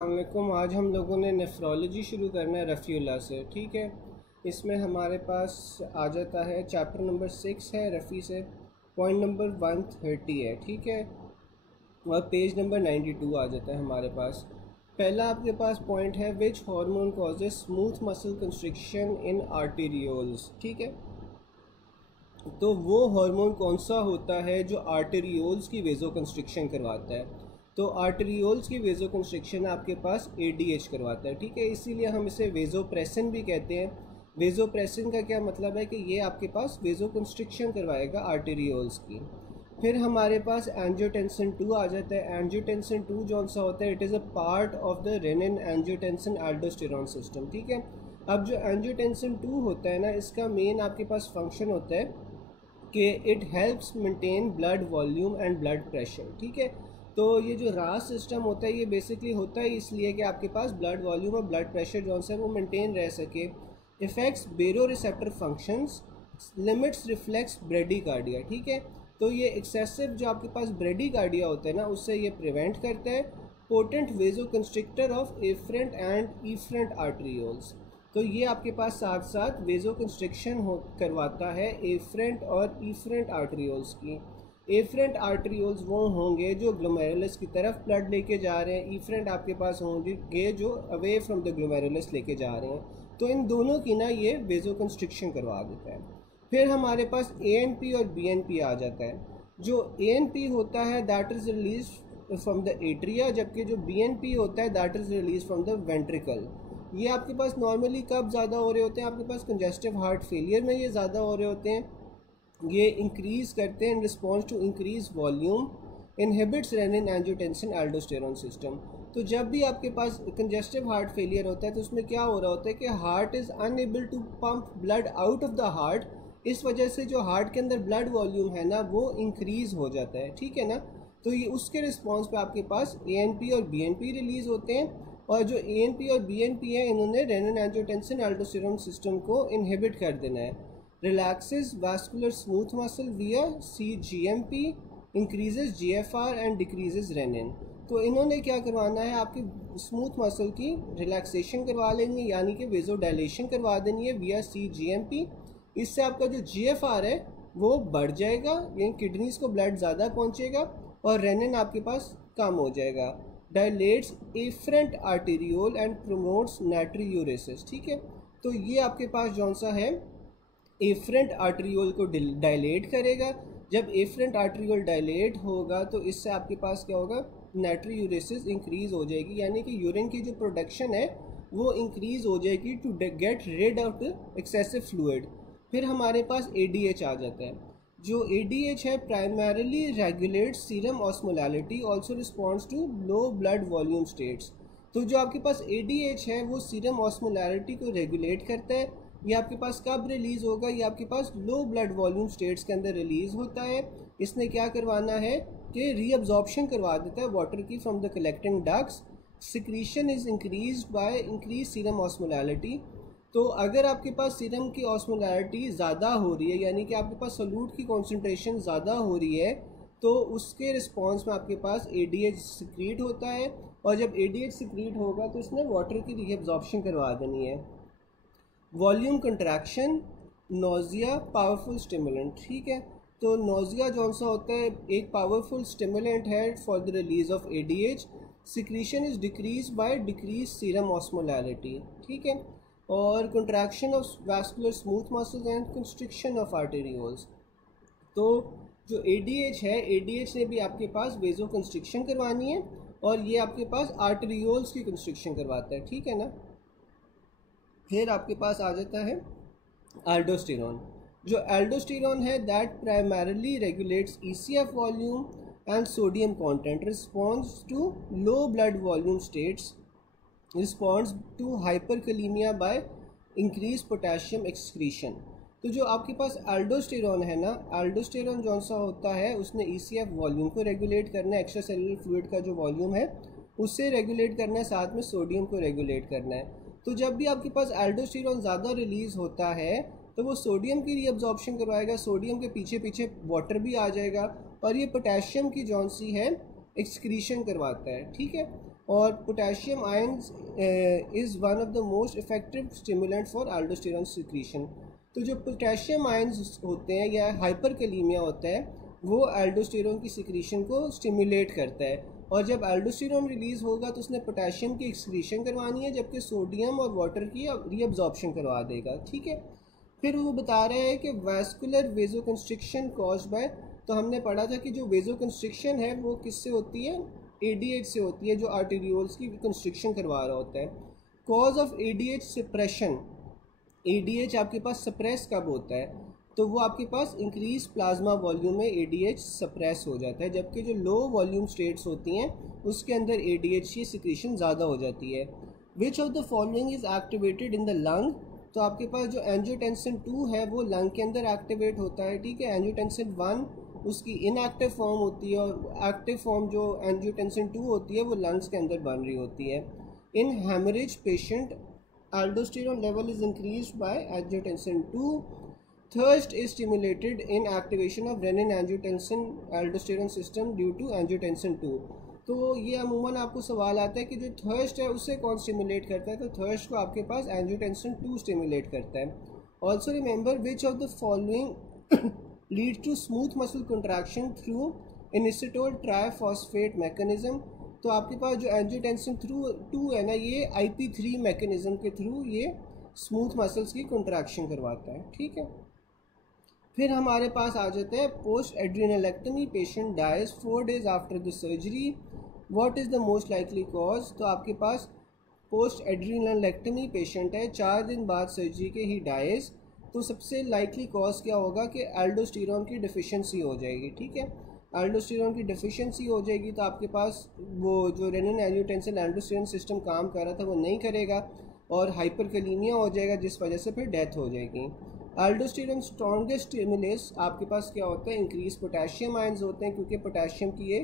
अस्सलामुअलैकुम। आज हम लोगों ने नेफ्रोलॉजी शुरू करना है रफ़ीउल्लाह से। ठीक है, इसमें हमारे पास आ जाता है चैप्टर नंबर 6 है रफ़ी से, पॉइंट नंबर 130 है। ठीक है, और पेज नंबर 92 आ जाता है हमारे पास। पहला आपके पास पॉइंट है which hormone causes smooth muscle constriction in arterioles. ठीक है, तो वो हार्मोन कौन सा होता है जो आर्टेरियोल्स की वेजो कंस्ट्रिक्शन करवाता है। तो आर्टेरियोल्स की वेजो कंस्ट्रिक्शन आपके पास एडीएच करवाता है। ठीक है, इसीलिए हम इसे वेजोप्रेसिन भी कहते हैं। वेजोप्रेसिन का क्या मतलब है कि ये आपके पास वेजो कंस्ट्रिक्शन करवाएगा आर्टेरियोल्स की। फिर हमारे पास एंजियोटेंसिन 2 आ जाता है। एंजियोटेंसिन 2 जो सा होता है, it is a part of the rennin angiotensin aldosterone system. ठीक है, अब जो एंजियोटेंसिन 2 होता है ना, इसका मेन आपके पास फंक्शन होता है कि it helps maintain blood volume and blood pressure. ठीक है, तो ये जो रास सिस्टम होता है ये बेसिकली होता है इसलिए कि आपके पास ब्लड वॉल्यूम और ब्लड प्रेशर जो है वो मेंटेन रह सके। इफेक्ट्स बेरो receptor functions, limits reflex bradycardia. ठीक है, तो ये एक्सेसिव जो आपके पास ब्रेडिकार्डिया होता है ना, उससे ये प्रिवेंट करता है। Potent vasoconstrictor of afferent and efferent arterioles, तो ये आपके पास साथ साथ वेजो कंस्ट्रिक्शन करवाता है एफरेंट और इफरेंट आर्टरियोल्स की। एफरेंट आर्टरियोल्स वो होंगे जो ग्लोमेरुलस की तरफ ब्लड लेके जा रहे हैं, इफरेंट आपके पास होंगे जो अवे फ्रॉम द ग्लोमेरुलस लेके जा रहे हैं। तो इन दोनों की ना ये वेजो कंस्ट्रिक्शन करवा देता है। फिर हमारे पास एएनपी और बीएनपी आ जाता है। जो एएनपी होता है that is release from the atria, जबकि जो बीएनपी होता है that is release from the ventricle. ये आपके पास नॉर्मली कब ज़्यादा हो रहे होते हैं, आपके पास कंजेस्टिव हार्ट फेलियर में ये ज़्यादा हो रहे होते हैं। ये इंक्रीज़ करते हैं in response to increase volume, inhibits renin angiotensin aldosterone system. तो जब भी आपके पास कंजेस्टिव हार्ट फेलियर होता है तो उसमें क्या हो रहा होता है कि heart is unable to pump blood out of the heart. इस वजह से जो हार्ट के अंदर ब्लड वॉल्यूम है ना वो इंक्रीज़ हो जाता है। ठीक है ना, तो ये उसके रिस्पॉन्स पे आपके पास एएनपी और बीएनपी रिलीज़ होते हैं। और जो एएनपी और बीएनपी है इन्होंने रेनिन एंजियोटेंसिन एल्डोस्टेरॉन सिस्टम को इनहिबिट कर देना है। Relaxes vascular smooth muscle via CGMP, increases GFR and decreases renin. तो इन्होंने क्या करवाना है, आपकी स्मूथ मसल की रिलैक्सेशन करवा लेनी है, यानी कि वेजो डायलेशन करवा देनी है विया CGMP। इससे आपका जो GFR है वो बढ़ जाएगा, यानी किडनीज़ को ब्लड ज़्यादा पहुँचेगा और रेनिन आपके पास कम हो जाएगा। Dilates afferent arteriole and promotes natriuresis. ठीक है, तो ये आपके पास जौन सा है एफरेंट आर्टरियोल को डायलेट करेगा। जब एफरेंट आर्टरियोल डायलेट होगा तो इससे आपके पास क्या होगा, नाट्रियूरेसिस इंक्रीज़ हो जाएगी, यानी कि यूरिन की जो प्रोडक्शन है वो इंक्रीज़ हो जाएगी to get rid of the excessive fluid. फिर हमारे पास ADH आ जाता है। जो ADH है primarily regulates serum osmolality, also responds to low blood volume states. तो जो आपके पास ADH है वो सीरम ऑस्मोलैलिटी को रेगुलेट करता है। ये आपके पास कब रिलीज़ होगा, ये आपके पास लो ब्लड वॉल्यूम स्टेट्स के अंदर रिलीज़ होता है। इसने क्या करवाना है कि रीअब्जॉर्प्शन करवा देता है वाटर की from the collecting ducts. Secretion is increase by increase serum osmolality. तो अगर आपके पास सीरम की ऑस्मोलैलिटी ज़्यादा हो रही है, यानी कि आपके पास सोल्यूट की कॉन्सेंट्रेशन ज़्यादा हो रही है, तो उसके रिस्पॉन्स में आपके पास ADH सिक्रीट होता है। और जब ADH सिक्रीट होगा तो इसने वाटर की रीअब्जॉर्प्शन करवा देनी है। Volume contraction, nausea, powerful stimulant. ठीक है, तो नोज़िया जौन सा होता है एक पावरफुल स्टिमुलेंट है for the release of ADH। Secretion is decrease by decrease serum osmolality. ठीक है, और contraction of vascular smooth muscles and constriction of arterioles. तो जो ADH है, ADH ने भी आपके पास वेजो कंस्ट्रिक्शन करवानी है और ये आपके पास आर्टेरियोल्स की कंस्ट्रिक्शन करवाता है। ठीक है ना, फिर आपके पास आ जाता है एल्डोस्टेरॉन। जो एल्डोस्टेरॉन है that primarily regulates ECF volume and sodium content, response to low blood volume states, response to hyperkalaemia by increase potassium excretion. तो जो आपके पास एल्डोस्टेरॉन है ना, एल्डोस्टेरॉन जौन सा होता है उसने ECF वॉल्यूम को रेगुलेट करना है, एक्स्ट्रा सेलुलर फ्लूइड का जो वॉल्यूम है उससे रेगुलेट करना है, साथ में सोडियम को रेगुलेट करना है। तो जब भी आपके पास एल्डोस्टेरॉन ज़्यादा रिलीज़ होता है तो वो सोडियम की रीअब्जॉर्प्शन करवाएगा, सोडियम के पीछे पीछे वाटर भी आ जाएगा और ये पोटेशियम की जौन सी है एक्सक्रीशन करवाता है। ठीक है, और potassium ions is one of the most effective stimulant for aldosterone secretion. तो जो पोटेशियम आयंस होते हैं या हाइपरकैलीमिया होता है वो एल्डोस्टेरॉन की सिक्रीशन को स्टिमुलेट करता है, और जब एल्डोस्टेरॉन रिलीज़ होगा तो उसने पोटेशियम की एक्सक्रीशन करवानी है, जबकि सोडियम और वाटर की रीअब्जॉर्प्शन करवा देगा। ठीक है, फिर वो बता रहे हैं कि वैस्कुलर वेजोकंस्ट्रिक्शन कॉज्ड बाय, तो हमने पढ़ा था कि जो वेजोकंस्ट्रिक्शन है वो किससे होती है, ADH से होती है, जो आर्टेरियोल्स की कंस्ट्रिक्शन करवा रहा होता है। Cause of ADH suppression, ADH आपके पास सप्रेस कब होता है, तो वो आपके पास इंक्रीज प्लाज्मा वॉल्यूम में ADH सप्रेस हो जाता है, जबकि जो लो वॉल्यूम स्टेट्स होती हैं उसके अंदर ADH की सिक्रीशन ज़्यादा हो जाती है। विच of the following is activated in the lung, तो आपके पास जो एंजियोटेंसिन 2 है वो लंग के अंदर एक्टिवेट होता है। ठीक है, एंजियोटेंसिन 1 उसकी इनएक्टिव फॉर्म होती है और एक्टिव फॉर्म जो एंजियोटेंसिन 2 होती है वो लंग्स के अंदर बन रही होती है। In haemorrhage patient aldosterone level is increased by angiotensin 2. Thirst is stimulated in activation of renin-angiotensin aldosterone system due to angiotensin 2. तो ये अमूमन आपको सवाल आता है कि जो थर्स्ट है उससे कौन स्टिमुलेट करता है, तो थर्स्ट को आपके पास एंजियोटेंसिन 2 स्टिमुलेट करता है। Also remember which of the following lead to smooth muscle contraction through inositol triphosphate mechanism, तो आपके पास जो एंजियोटेंसिन 2 है ना ये IP3 मैकेनिज्म के थ्रू ये स्मूथ मसल्स की कंट्रैक्शन करवाता है। ठीक है, फिर हमारे पास आ जाते हैं post adrenalectomy patient dies 4 days after the surgery, what is the most likely cause, तो आपके पास पोस्ट एड्रेनलेक्टमी पेशेंट है 4 दिन बाद सर्जरी के ही डाइज, तो सबसे लाइकली कॉज क्या होगा कि एल्डोस्टेरॉन की डिफिशिएंसी हो जाएगी। ठीक है, एल्डोस्टेरॉन की डिफिशिएंसी हो जाएगी तो आपके पास वो जो रेनिन एंजियोटेंसिन एल्डोस्टेरॉन सिस्टम काम कर रहा था वो नहीं करेगा और हाइपरकैलीमिया हो जाएगा, जिस वजह से फिर डेथ हो जाएगी। एल्डोस्टेरॉन स्ट्रॉन्गेस्ट स्टिमुलस आपके पास क्या होता है, इंक्रीज पोटेशियम आयंस होते हैं, क्योंकि पोटेशियम की ये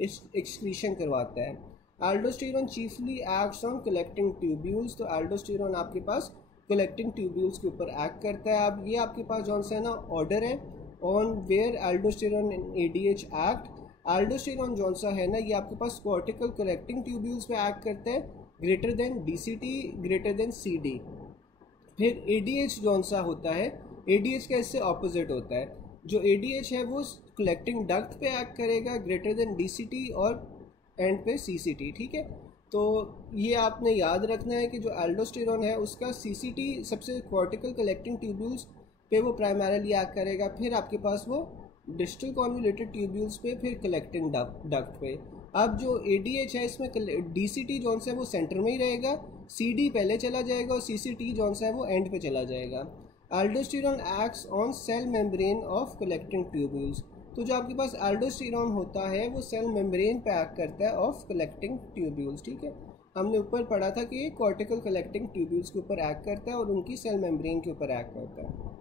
एक्सक्रीशन करवाता है। Aldosterone chiefly acts on collecting tubules, तो एल्डोस्टेरॉन आपके पास कलेक्टिंग ट्यूब्यूल्स के ऊपर एक्ट करता है। अब ये आपके पास जौन सा है ना ऑर्डर है on where aldosterone and ADH act, aldosterone जौन सा है ना ये आपके पास कॉर्टिकल कलेक्टिंग ट्यूब्यूल्स पे एक्ट करता है greater than DCT greater than CD। फिर ADH जौन सा होता है, ADH का इससे ऑपोजिट होता है, जो ADH है वो कलेक्टिंग डक्ट पे एक्ट करेगा ग्रेटर देन DCT और एंड पे CCT। ठीक है, तो ये आपने याद रखना है कि जो एल्डोस्टेरॉन है उसका CCT सबसे कॉर्टिकल कलेक्टिंग ट्यूब्यूल्स पे वो प्राइमरीली एक्ट करेगा, फिर आपके पास वो डिस्टल कॉन्वोल्यूटेड ट्यूब्यूल्स पे, फिर कलेक्टिंग डक्ट पे। अब जो ADH है इसमें DCT जौन सा है वो सेंटर में ही रहेगा, CD पहले चला जाएगा और CCT जौन सा है वो एंड पे चला जाएगा। Aldosterone acts on sale membrane of collecting tubules, तो जो आपके पास एल्डोस्टेरॉन होता है वो सेल मेम्ब्रेन पे एक्ट करता है ऑफ कलेक्टिंग ट्यूब्यूल्स। ठीक है, हमने ऊपर पढ़ा था कि ये कॉर्टिकल कलेक्टिंग ट्यूब्यूल्स के ऊपर एक्ट करता है और उनकी सेल मेम्ब्रेन के ऊपर एक्ट करता है।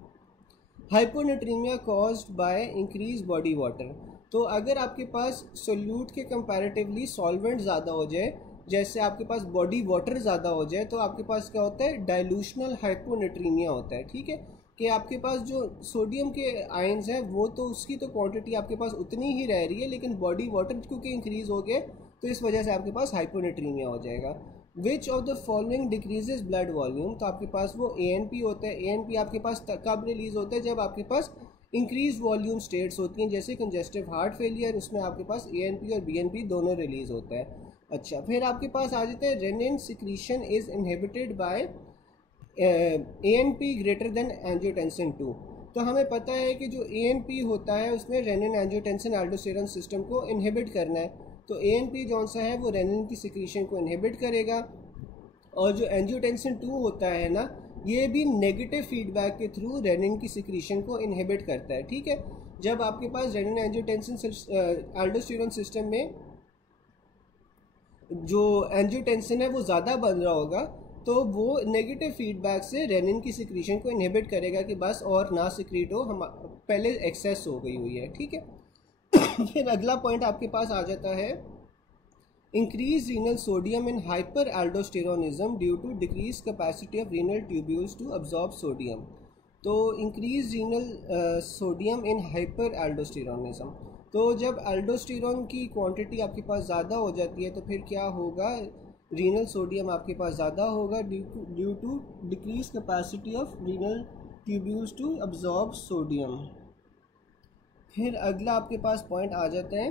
Hyponatraemia caused by increase body water, तो अगर आपके पास सोल्यूट के कंपैरेटिवली सॉल्वेंट ज़्यादा हो जाए, जैसे आपके पास बॉडी वाटर ज़्यादा हो जाए, तो आपके पास क्या होता है, डाइल्यूशनल हाइपोनेट्रीमिया होता है। ठीक है, कि आपके पास जो सोडियम के आयंस हैं वो तो उसकी तो क्वांटिटी आपके पास उतनी ही रह रही है, लेकिन बॉडी वाटर क्योंकि इंक्रीज़ हो गए तो इस वजह से आपके पास हाइपोनेट्रीमिया हो जाएगा। विच of the following decreases blood volume, तो आपके पास वो ANP होता है। ANP आपके पास कब रिलीज होता है, जब आपके पास इंक्रीज वॉल्यूम स्टेट्स होती हैं, जैसे कंजेस्टिव हार्ट फेलियर, उसमें आपके पास ANP और BNP दोनों रिलीज होता है। अच्छा, फिर आपके पास आ जाता है renin secretion is inhibited by ANP greater than angiotensin 2, तो हमें पता है कि जो ANP होता है उसमें रेनिन एंजियोटेंसिन एल्डोस्टेरॉन सिस्टम को इनहिबिट करना है, तो ANP जौन सा है वो रेनिन की सिक्रीशन को इनहिबिट करेगा। और जो एंजियोटेंसिन 2 होता है ना ये भी नेगेटिव फीडबैक के थ्रू रेनिन की सिक्रीशन को इनहिबिट करता है। ठीक है, जब आपके पास रेनिन एंजियोटेंसिन एल्डोस्टेरॉन सिस्टम में जो एंजियोटेंसिन है वो ज़्यादा बन रहा होगा तो वो नेगेटिव फीडबैक से रेनिन की सिक्रीशन को इनहिबिट करेगा कि बस और ना सिक्रीट हो, हम पहले एक्सेस हो गई हुई है। ठीक है, फिर अगला पॉइंट आपके पास आ जाता है increase renal sodium in hyper aldosteronism due to decrease capacity of renal tubules to absorb sodium, तो increase renal sodium in hyper aldosteronism, तो जब एल्डोस्टेरॉन की क्वांटिटी आपके पास ज़्यादा हो जाती है तो फिर क्या होगा, रीनल सोडियम आपके पास ज़्यादा होगा due to decrease capacity of renal tubules to absorb sodium. फिर अगला आपके पास पॉइंट आ जाता है,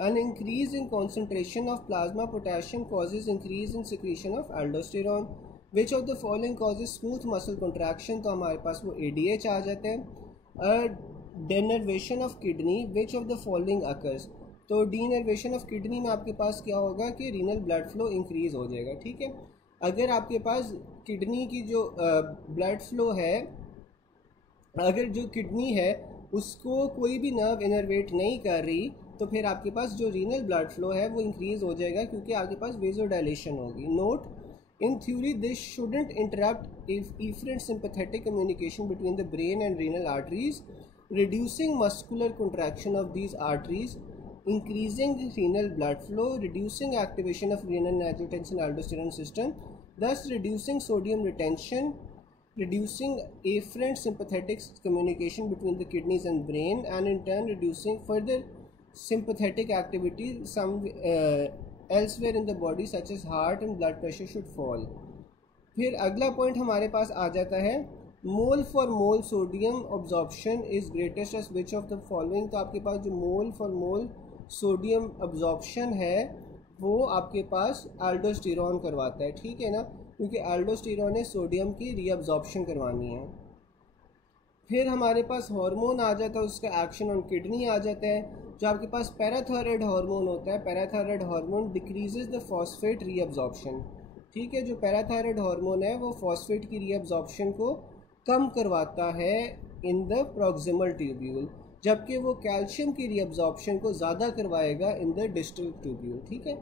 an increase in concentration of plasma potassium causes increase in secretion of aldosterone, which of the following causes smooth muscle contraction, तो हमारे पास वो ADH आ जाता है। Denervation of kidney, which of the following occurs, तो डीनर्वेशन ऑफ किडनी में आपके पास क्या होगा कि रीनल ब्लड फ्लो इंक्रीज हो जाएगा। ठीक है, अगर आपके पास किडनी की जो ब्लड फ्लो है, अगर जो किडनी है उसको कोई भी नर्व इनर्वेट नहीं कर रही तो फिर आपके पास जो रीनल ब्लड फ्लो है वो इंक्रीज हो जाएगा क्योंकि आपके पास वेजोडाइलेशन होगी। Note, in theory this shouldn't interrupt efferent sympathetic communication between the brain and renal arteries, reducing muscular contraction of these arteries, increasing renal blood flow, reducing activation of renal angiotensin aldosterone system, thus reducing sodium retention, reducing afferent sympathetic communication between the kidneys and brain, and in turn reducing further sympathetic activity elsewhere in the body such as heart and blood pressure should fall। फिर अगला point हमारे पास आ जाता है, mole for mole sodium absorption is greatest as which of the following, तो आपके पास जो mole for mole sodium absorption है वो आपके पास एल्डोस्टेरॉन करवाता है। ठीक है ना, क्योंकि एल्डोस्टेरॉन ने सोडियम की रीअब्जॉर्प्शन करवानी है। फिर हमारे पास हार्मोन आ जाता है, उसका एक्शन ऑन किडनी आ जाता है। जो आपके पास पैराथायराइड हार्मोन होता है, parathyroid hormone decreases the phosphate reabsorption. ठीक है, जो पैराथायराइड हार्मोन है वो फॉस्फेट की रीअब्जॉर्प्शन को कम करवाता है इन द प्रॉक्सिमल ट्यूब्यूल, जबकि वो कैल्शियम की रीअब्जॉर्प्शन को ज़्यादा करवाएगा इन द डिस्टल ट्यूब्यूल। ठीक है,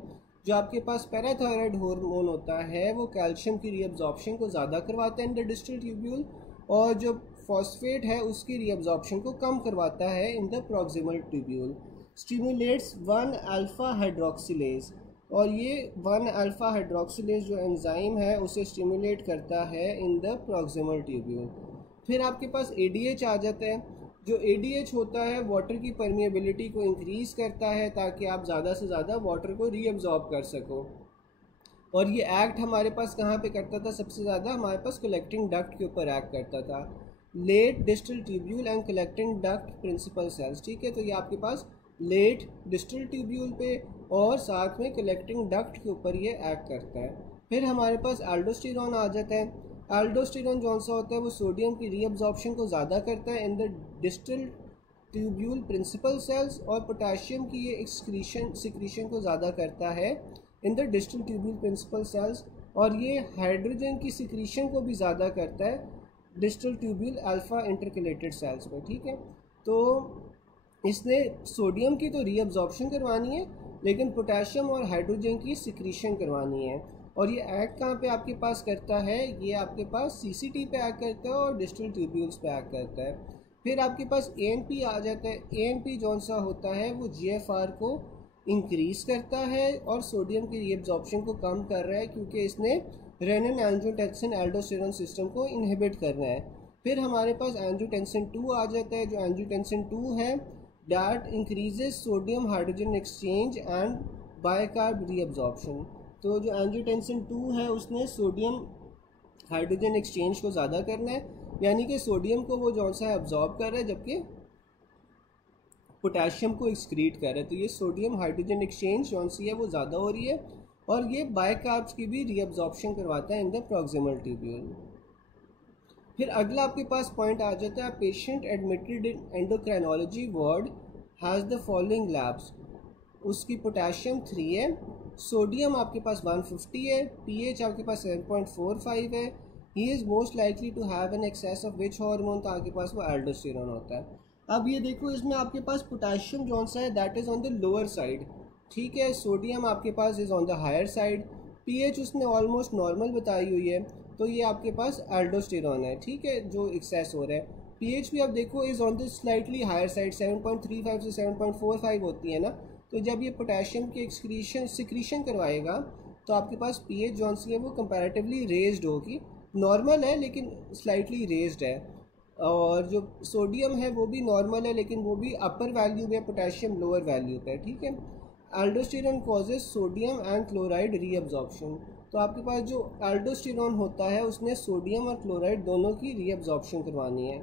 जो आपके पास पैराथायराइड हार्मोन होता है वो कैल्शियम की रीअब्जॉर्प्शन को ज़्यादा करवाता है इन द डिस्टल ट्यूब्यूल, और जो फॉस्फेट है उसकी रीअब्जॉर्प्शन को कम करवाता है in the proximal tubule. Stimulates one alpha hydroxylase, और ये 1-अल्फा हाइड्रोक्सिलेज जो एंजाइम है उसे स्टिमुलेट करता है इन द प्रॉक्सिमल ट्यूब्यूल। फिर आपके पास ADH आ जाता है। जो ADH होता है वाटर की परमिएबिलिटी को इंक्रीज करता है ताकि आप ज़्यादा से ज़्यादा वाटर को रीअब्जॉर्ब कर सको, और ये एक्ट हमारे पास कहाँ पे करता था, सबसे ज़्यादा हमारे पास कलेक्टिंग डक्ट के ऊपर एक्ट करता था, late distal tubule and collecting duct principal cells. ठीक है, तो ये आपके पास लेट डिस्टल ट्यूब्यूल पे और साथ में कलेक्टिंग डक्ट के ऊपर ये एक्ट करता है। फिर हमारे पास एल्डोस्टेरॉन आ जाता है। एल्डोस्टेरॉन जौन सा होता है वो सोडियम की रीअब्जॉर्प्शन को ज़्यादा करता है in the distal tubule principal cells, और पोटेशियम की ये सिक्रीशन को ज़्यादा करता है in the distal tubule principal cells, और ये हाइड्रोजन की सिक्रीशन को भी ज़्यादा करता है distal tubule alpha intercalated cells में। ठीक है, तो इसने सोडियम की तो रीअब्जॉर्प्शन करवानी है लेकिन पोटेशियम और हाइड्रोजन की सिक्रीशन करवानी है, और ये एक्ट कहाँ पे आपके पास करता है, ये आपके पास CCT पे एक्ट करता है और डिस्टल ट्यूब्यूल्स पे एक्ट करता है। फिर आपके पास ANP आ जाता है। ANP जौन सा होता है वो GFR को इंक्रीज़ करता है और सोडियम की रीअब्जॉर्प्शन को कम कर रहा है क्योंकि इसने रेनिन एंजियोटेंसिन एल्डोस्टेरॉन सिस्टम को इनहिबिट करना है। फिर हमारे पास एंजियोटेंसिन 2 आ जाता है। जो एंजियोटेंसिन 2 है that increases sodium hydrogen exchange and bicarb reabsorption। तो जो एंजियोटेंसिन 2 है उसने सोडियम हाइड्रोजन एक्सचेंज को ज़्यादा करना है, यानी कि सोडियम को वो जौन सा है अब्जॉर्ब कर रहा है जबकि पोटेशियम को एक्सक्रीट कर रहा है। तो ये सोडियम हाइड्रोजन एक्सचेंज जौन सी है वो ज़्यादा हो रही है, और ये बायकार्ब्स की भी रीअब्जॉर्प्शन करवाता है इन द प्रॉक्सिमल ट्यूब्यूल। फिर अगला आपके पास पॉइंट आ जाता है, patient admitted in endocrinology ward has the following labs. उसकी पोटेशियम 3 है, सोडियम आपके पास 150 है, pH आपके पास 7.45 है। He is most likely to have an excess of which hormone, तो आपके पास वो एल्डोस्टेरॉन होता है। अब ये देखो इसमें आपके पास पोटेशियम जौन सा है that is on the lower side. ठीक है, सोडियम आपके पास is on the higher side, pH उसने ऑलमोस्ट नॉर्मल बताई हुई है, तो ये आपके पास एल्डोस्टेरॉन है। ठीक है, जो एक्सेस हो रहा है। pH भी आप देखो is on the slightly higher side, 7.35 से 7.45 होती है ना, तो जब ये पोटेशियम की सिक्रीशन करवाएगा तो आपके पास pH जौन सी है वो कंपैरेटिवली रेज्ड होगी। नॉर्मल है लेकिन स्लाइटली रेज्ड है। और जो सोडियम है वो भी नॉर्मल है, लेकिन वो भी अपर वैल्यू पे, पोटेशियम लोअर वैल्यू पे, ठीक है। Aldosterone causes sodium and chloride reabsorption. तो आपके पास जो एल्डोस्टेरोन होता है उसने सोडियम और क्लोराइड दोनों की रीअब्जॉर्प्शन करवानी है।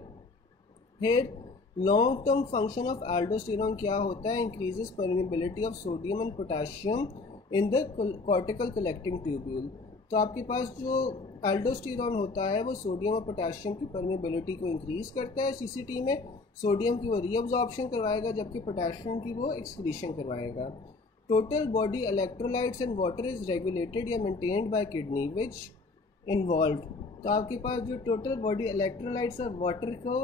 फिर long term function of aldosterone क्या होता है? Increases permeability of sodium and potassium in the cortical collecting tubule. तो आपके पास जो एल्डोस्टेरोन होता है वो सोडियम और पोटेशियम की परमिबिलिटी को इंक्रीज करता है सीसीटी में। सोडियम की वो रीअब्जॉर्प्शन करवाएगा, जबकि पोटेशियम की वो एक्सक्रीशन करवाएगा। Total body electrolytes and water is regulated या maintained by kidney which involve. तो आपके पास जो टोटल बॉडी इलेक्ट्रोलाइट्स और वाटर को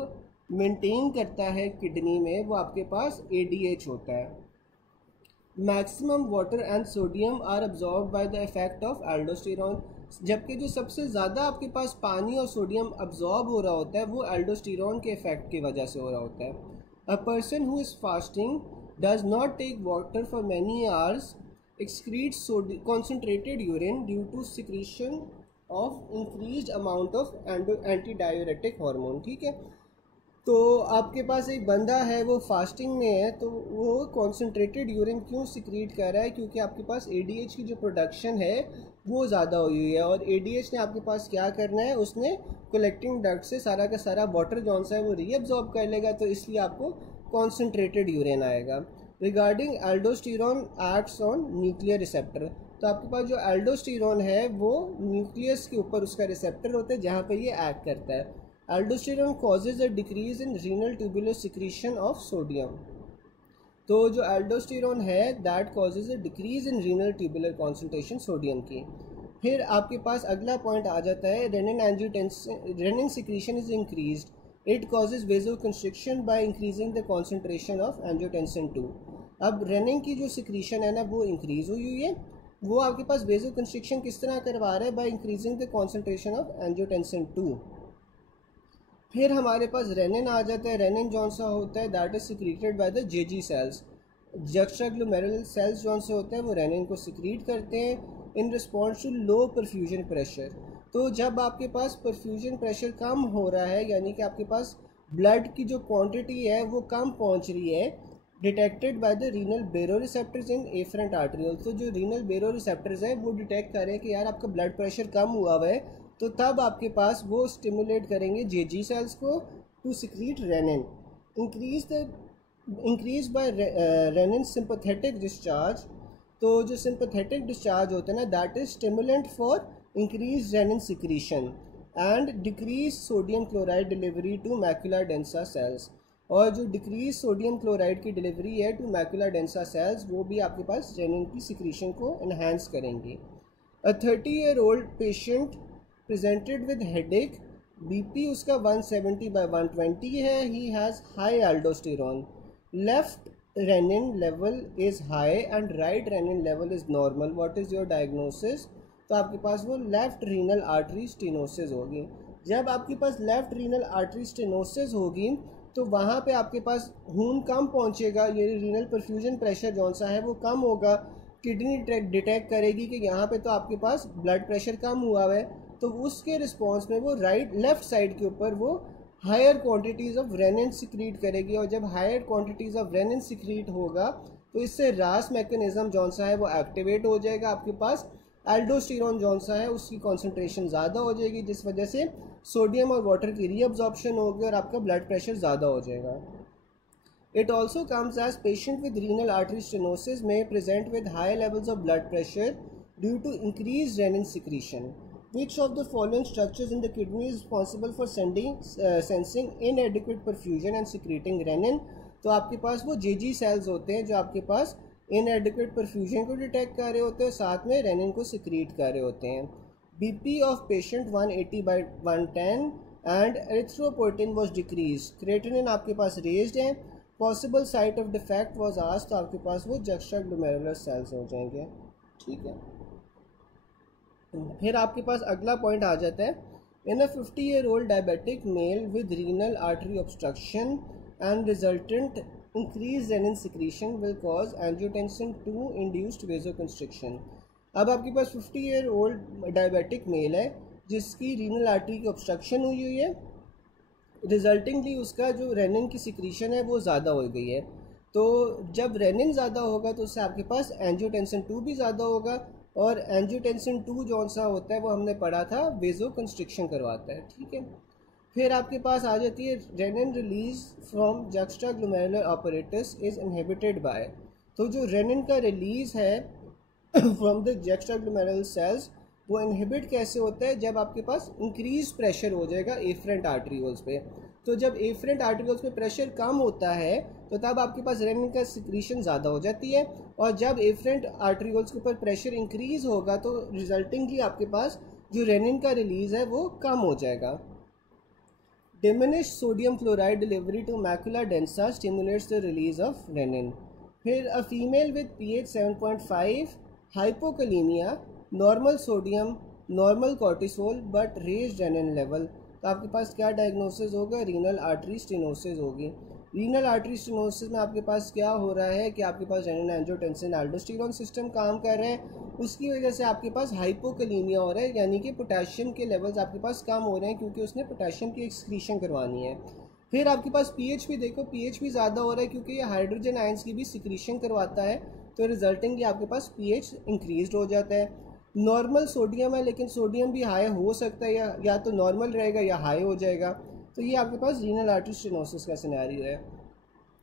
मेंटेन करता है किडनी में, वो आपके पास ADH होता है। Maximum water and sodium are absorb by the effect of aldosterone. जबकि जो सबसे ज़्यादा आपके पास पानी और सोडियम अब्जॉर्ब हो रहा होता है वो एल्डोस्टेरोन के इफेक्ट की वजह से हो रहा होता है। A person who is fasting does not take water for many hours excretes concentrated urine due to secretion of increased amount of anti diuretic hormone, ठीक है। तो आपके पास एक बंदा है वो फास्टिंग में है, तो वो कॉन्सेंट्रेटेड यूरिन क्यों सिक्रीट कर रहा है? क्योंकि आपके पास ADH की जो प्रोडक्शन है वो ज़्यादा हुई है, और ADH ने आपके पास क्या करना है, उसने कलेक्टिंग डक्ट से सारा का सारा वाटर जौन सा है वो रीअब्जॉर्ब कर लेगा, तो इसलिए आपको कॉन्सेंट्रेटेड यूरिन आएगा। Regarding aldosterone acts on nuclear receptor. तो आपके पास जो एल्डोस्टेरोन है वो न्यूक्लियस के ऊपर उसका रिसेप्टर होता है जहाँ पर ये एक्ट करता है। Aldosterone causes a decrease in renal tubular secretion of sodium. तो जो एल्डोस्टेरोन है that causes a decrease in renal tubular concentration sodium की। फिर आपके पास अगला पॉइंट आ जाता है renin secretion is increased, it causes vasoconstriction by increasing the concentration of angiotensin 2। अब रेनिन की जो सिक्रीशन है ना वो इंक्रीज हुई है, वो आपके पास वेसोकंस्ट्रिक्शन किस तरह करवा रहा है? Bye increasing the concentration of angiotensin 2। फिर हमारे पास रेनिन आ जाता है। रेनिन जौन सा होता है that is secreted by the JG cells. Juxtaglomerular cells जौन से होते हैं वो रेनिन को सिक्रीट करते हैं in response to low perfusion pressure. तो जब आपके पास परफ्यूजन प्रेशर कम हो रहा है, यानी कि आपके पास ब्लड की जो क्वांटिटी है वो कम पहुंच रही है, डिटेक्टेड बाय द रीनल बेरो रिसेप्टर्स इन एफरेंट आर्टरियोल्स। तो जो रीनल बेरो रिसेप्टर्स हैं वो डिटेक्ट करें कि यार आपका ब्लड प्रेशर कम हुआ हुआ है, तो तब आपके पास वो स्टिमुलेट करेंगे जेजी सेल्स को to secrete renin. Increase by renin sympathetic discharge. तो जो सिंपैथेटिक डिस्चार्ज होता है ना that is stimulant for increase renin secretion and decrease sodium chloride delivery to macula densa cells. और जो डिक्रीज सोडियम क्लोराइड की delivery है टू मैक्युला डेंसा सेल्स वो भी आपके पास रेनिन की सिक्रीशन को एनहांस करेंगी। A 30-year-old patient presented with headache, BP उसका 170/120 है, ही has high aldosterone, left renin level is high and right renin level is normal, what is your diagnosis? तो आपके पास वो लेफ्ट रीनल आर्टरी स्टेनोसिस होगी। जब आपके पास लेफ्ट रीनल आर्टरी स्टेनोसिस होगी तो वहाँ पे आपके पास खून कम पहुँचेगा, ये रीनल परफ्यूजन प्रेशर जौन सा है वो कम होगा। किडनी डिटेक्ट करेगी कि यहाँ पे तो आपके पास ब्लड प्रेशर कम हुआ है, तो उसके रिस्पॉन्स में वो लेफ्ट साइड के ऊपर वो higher quantities of renin secrete करेगी। और जब higher quantities of renin secrete होगा तो इससे रास मैकेनिज्म जौन सा है वो एक्टिवेट हो जाएगा। आपके पास एल्डोस्टेरोन जौन सा है उसकी कॉन्सेंट्रेशन ज़्यादा हो जाएगी, जिस वजह से सोडियम और वाटर की रीअब्जॉर्प्शन होगी और आपका ब्लड प्रेशर ज़्यादा हो जाएगा। It also comes as patient with renal artery stenosis may present with high levels of blood pressure due to increased renin secretion. Which of the following structures in the kidney is responsible for sensing inadequate perfusion and secreting renin? तो आपके पास वो जेजी sales होते हैं जो आपके पास inadequate perfusion को detect कर रहे होते हैं, साथ में रेनिन को सिक्रीट कर रहे होते हैं। BP of patient 180/110 and erythropoietin was decreased. Creatinine आपके पास रेज्ड है। Possible site of defect was asked, तो आपके पास वो जक्स्ट्राग्लोमेरुलर सेल्स हो जाएंगे, ठीक है। फिर आपके पास अगला पॉइंट आ जाता है। In a 50-year-old diabetic male with renal artery obstruction and resultant increase renin secretion will cause angiotensin 2 induced vasoconstriction. अब आपके पास 50-year-old डायबिटिक मेल है जिसकी रीनल आर्टरी की ऑब्स्ट्रक्शन हुई है, रिजल्टिंगली उसका जो रेनिन की सिक्रीशन है वो ज़्यादा हो गई है। तो जब रेनिन ज़्यादा होगा तो उससे आपके पास एंजियोटेंसिन 2 भी ज़्यादा होगा, और एंजियोटेंसिन 2 जो सा होता है वो हमने पढ़ा था वेजो कंस्ट्रिक्शन करवाता है, ठीक है। फिर आपके पास आ जाती है renin release from juxtaglomerular apparatus is inhibited by. तो जो रेनिन का रिलीज़ है फ्रॉम द जक्स्ट्राग्लोमेरुलर सेल्स वो इनहिबिट कैसे होता है, जब आपके पास इंक्रीज प्रेशर हो जाएगा एफरेंट आर्टरीोल्स पे। तो जब एफरेंट आर्टरीोल्स पे प्रेशर कम होता है तो तब आपके पास रेनिन का सिक्रीशन ज़्यादा हो जाती है, और जब एफरेंट आर्टरीोल्स के ऊपर प्रेशर इंक्रीज होगा तो रिजल्टिंगली आपके पास जो रेनिन का रिलीज़ है वो कम हो जाएगा। Diminish sodium chloride delivery to macula densa stimulates the release of renin. फिर a female with pH 7.5, hypokalemia, normal sodium, normal cortisol but raise renin level. तो आपके पास क्या डायग्नोसिस होगा, रीनल आर्टरी स्टेनोसिस होगी। रीनल आर्टरी स्टेनोसिस में आपके पास क्या हो रहा है कि आपके पास रेनिन एंजियोटेंसिन एल्डोस्टेरोन सिस्टम काम कर रहे हैं, उसकी वजह से आपके पास हाइपोकलीमिया हो रहा है, यानी कि पोटेशियम के लेवल्स आपके पास कम हो रहे हैं क्योंकि उसने पोटेशियम की एक्सक्रीशन करवानी है। फिर आपके पास पीएच भी देखो, पीएच भी ज़्यादा हो रहा है क्योंकि ये हाइड्रोजन आयंस की भी सिक्रीशन करवाता है, तो रिजल्टिंगली आपके पास पीएच इंक्रीज हो जाता है। नॉर्मल सोडियम है लेकिन सोडियम भी हाई हो सकता है, या तो नॉर्मल रहेगा या हाई हो जाएगा। तो ये आपके पास रीनल आर्टरी स्टेनोसिस का सिनेरियो है।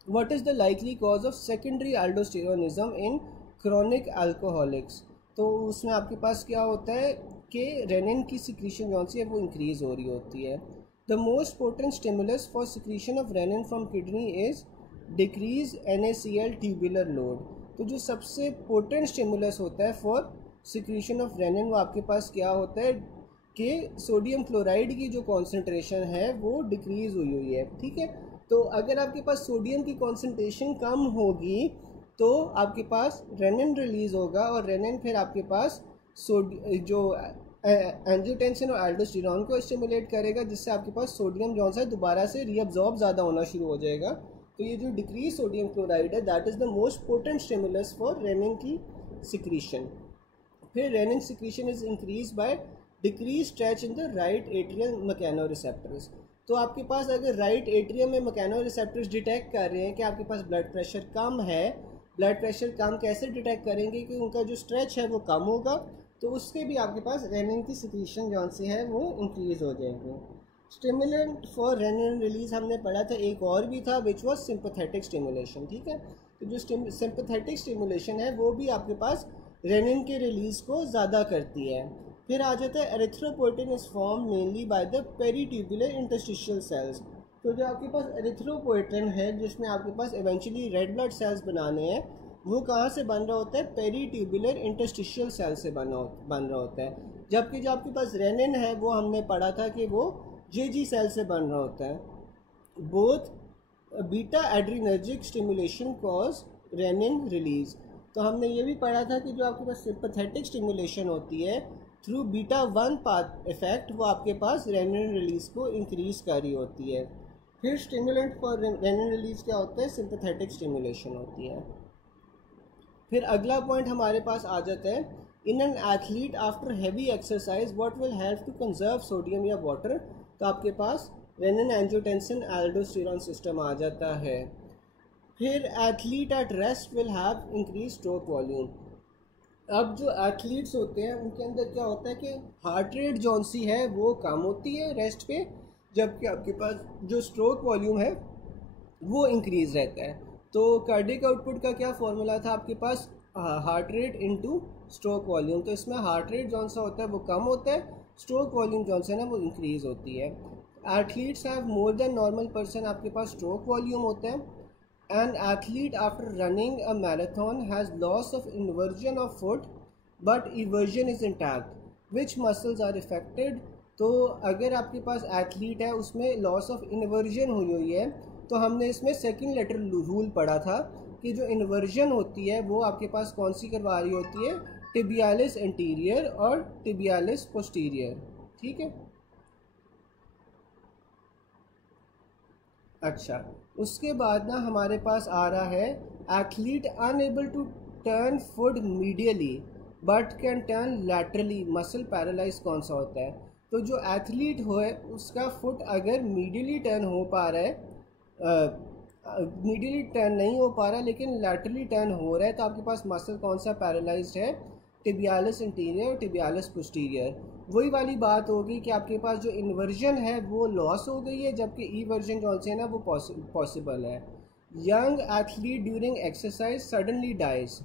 What is the likely cause of secondary aldosteronism in chronic alcoholics. तो उसमें आपके पास क्या होता है कि रेनिन की सिक्रीशन जो सी है वो इंक्रीज हो रही होती है। The most potent stimulus for secretion of renin from kidney is decrease NaCl tubular load. तो जो सबसे पोटेंट स्टिमुलस होता है फॉर सिक्रीशन ऑफ रेनिन वो आपके पास क्या होता है कि सोडियम क्लोराइड की जो कॉन्सेंट्रेशन है वो डिक्रीज़ हुई हुई है, ठीक है। तो अगर आपके पास सोडियम की कॉन्सेंट्रेशन कम होगी तो आपके पास रेनिन रिलीज़ होगा, और रेनिन फिर आपके पास जो एंजियोटेंसिन और एल्डोस्टेरोन को स्टिमुलेट करेगा, जिससे आपके पास सोडियम जो है दोबारा से रीअब्जॉर्ब ज़्यादा होना शुरू हो जाएगा। तो ये जो डिक्रीज सोडियम क्लोराइड है that is the most potent stimulus for renin की सिक्रीशन। फिर renin secretion is increase by decrease stretch in the right atrial mechanoreceptors. तो आपके पास अगर राइट एट्रियम में मैकेनोरिसेप्टर्स डिटेक्ट कर रहे हैं कि आपके पास ब्लड प्रेशर कम है, ब्लड प्रेशर कम कैसे डिटेक्ट करेंगे कि उनका जो स्ट्रेच है वो कम होगा, तो उससे भी आपके पास रेनिन की सिक्रीशन जो से है वो इंक्रीज हो जाएगी। स्टिमुलेंट फॉर रेनिन रिलीज हमने पढ़ा था, एक और भी था विच वॉज सिंपैथेटिक स्टिमुलेशन, ठीक है। तो जो सिंपैथेटिक स्टिमुलेशन है वो भी आपके पास रेनिन के रिलीज़ को ज़्यादा करती है। फिर आ जाता है erythropoietin is form mainly by the peritubular interstitial cells. तो जो आपके पास एरिथ्रोपोइटिन है जिसमें आपके पास इवेंचुअली रेड ब्लड सेल्स बनाने हैं, वो कहाँ से बन रहा होता है, पेरीट्यूबुलर इंटरस्टिशियल सेल से बन रहा होता है। जबकि जो आपके पास रेनिन है वो हमने पढ़ा था कि वो जेजी सेल से बन रहा होता है। Both beta adrenergic stimulation cause rennin release. तो हमने ये भी पढ़ा था कि जो आपके पास सिंपैथेटिक स्टिमुलेशन होती है थ्रू बीटा 1 पाथ इफेक्ट, वो आपके पास रेनिन रिलीज को इंक्रीज कर रही होती है। फिर स्टिमुलेंट फॉर रेनिन रिलीज क्या होता है, सिंपैथेटिक स्टिमुलेशन होती है। फिर अगला पॉइंट हमारे पास आ जाता है, in an athlete after heavy exercise what will help to conserve sodium या वाटर। तो आपके पास रेनिन एंजियोटेंसिन एल्डोस्टेरोन सिस्टम आ जाता है। फिर athlete at rest will have increase stroke volume. अब जो एथलीट्स होते हैं उनके अंदर क्या होता है कि हार्ट रेट जो सी है वो कम होती है रेस्ट पे, जबकि आपके पास जो स्ट्रोक वॉल्यूम है वो इंक्रीज रहता है। तो कार्डियक आउटपुट का क्या फॉर्मूला था आपके पास, heart rate into stroke volume. तो इसमें हार्ट रेट जो सा होता है वो कम होता है, स्ट्रोक वॉल्यूम जो है ना वो इंक्रीज होती है। Athletes have more than normal person आपके पास स्ट्रोक वॉल्यूम होता है। An athlete after running a marathon has loss of inversion of foot but eversion is intact. Which muscles are affected? तो अगर आपके पास एथलीट है उसमें लॉस ऑफ इन्वर्जन हुई है तो हमने इसमें सेकंड लेटर रूल पढ़ा था कि जो इन्वर्जन होती है वो आपके पास कौन सी करवा रही होती है, टिबियालिस एंटीरियर और टिबियालिस पोस्टीरियर, ठीक है। अच्छा, उसके बाद ना हमारे पास आ रहा है athlete unable to turn foot medially but can turn laterally, muscle paralyse कौन सा होता है। तो जो एथलीट हो है उसका फुट अगर मीडियली टर्न हो पा रहा है, मीडियली टर्न नहीं हो पा रहा लेकिन लैटरली टर्न हो रहा है, तो आपके पास मसल कौन सा पैरालाइज्ड है, टिबियालिस इंटीरियर और टिबियालिस पोस्टीरियर। वही वाली बात होगी कि आपके पास जो इन्वर्जन है वो लॉस हो गई है, जबकि ईवर्जन जो है ना वो पॉसिबल है। Young athlete during exercise suddenly dies,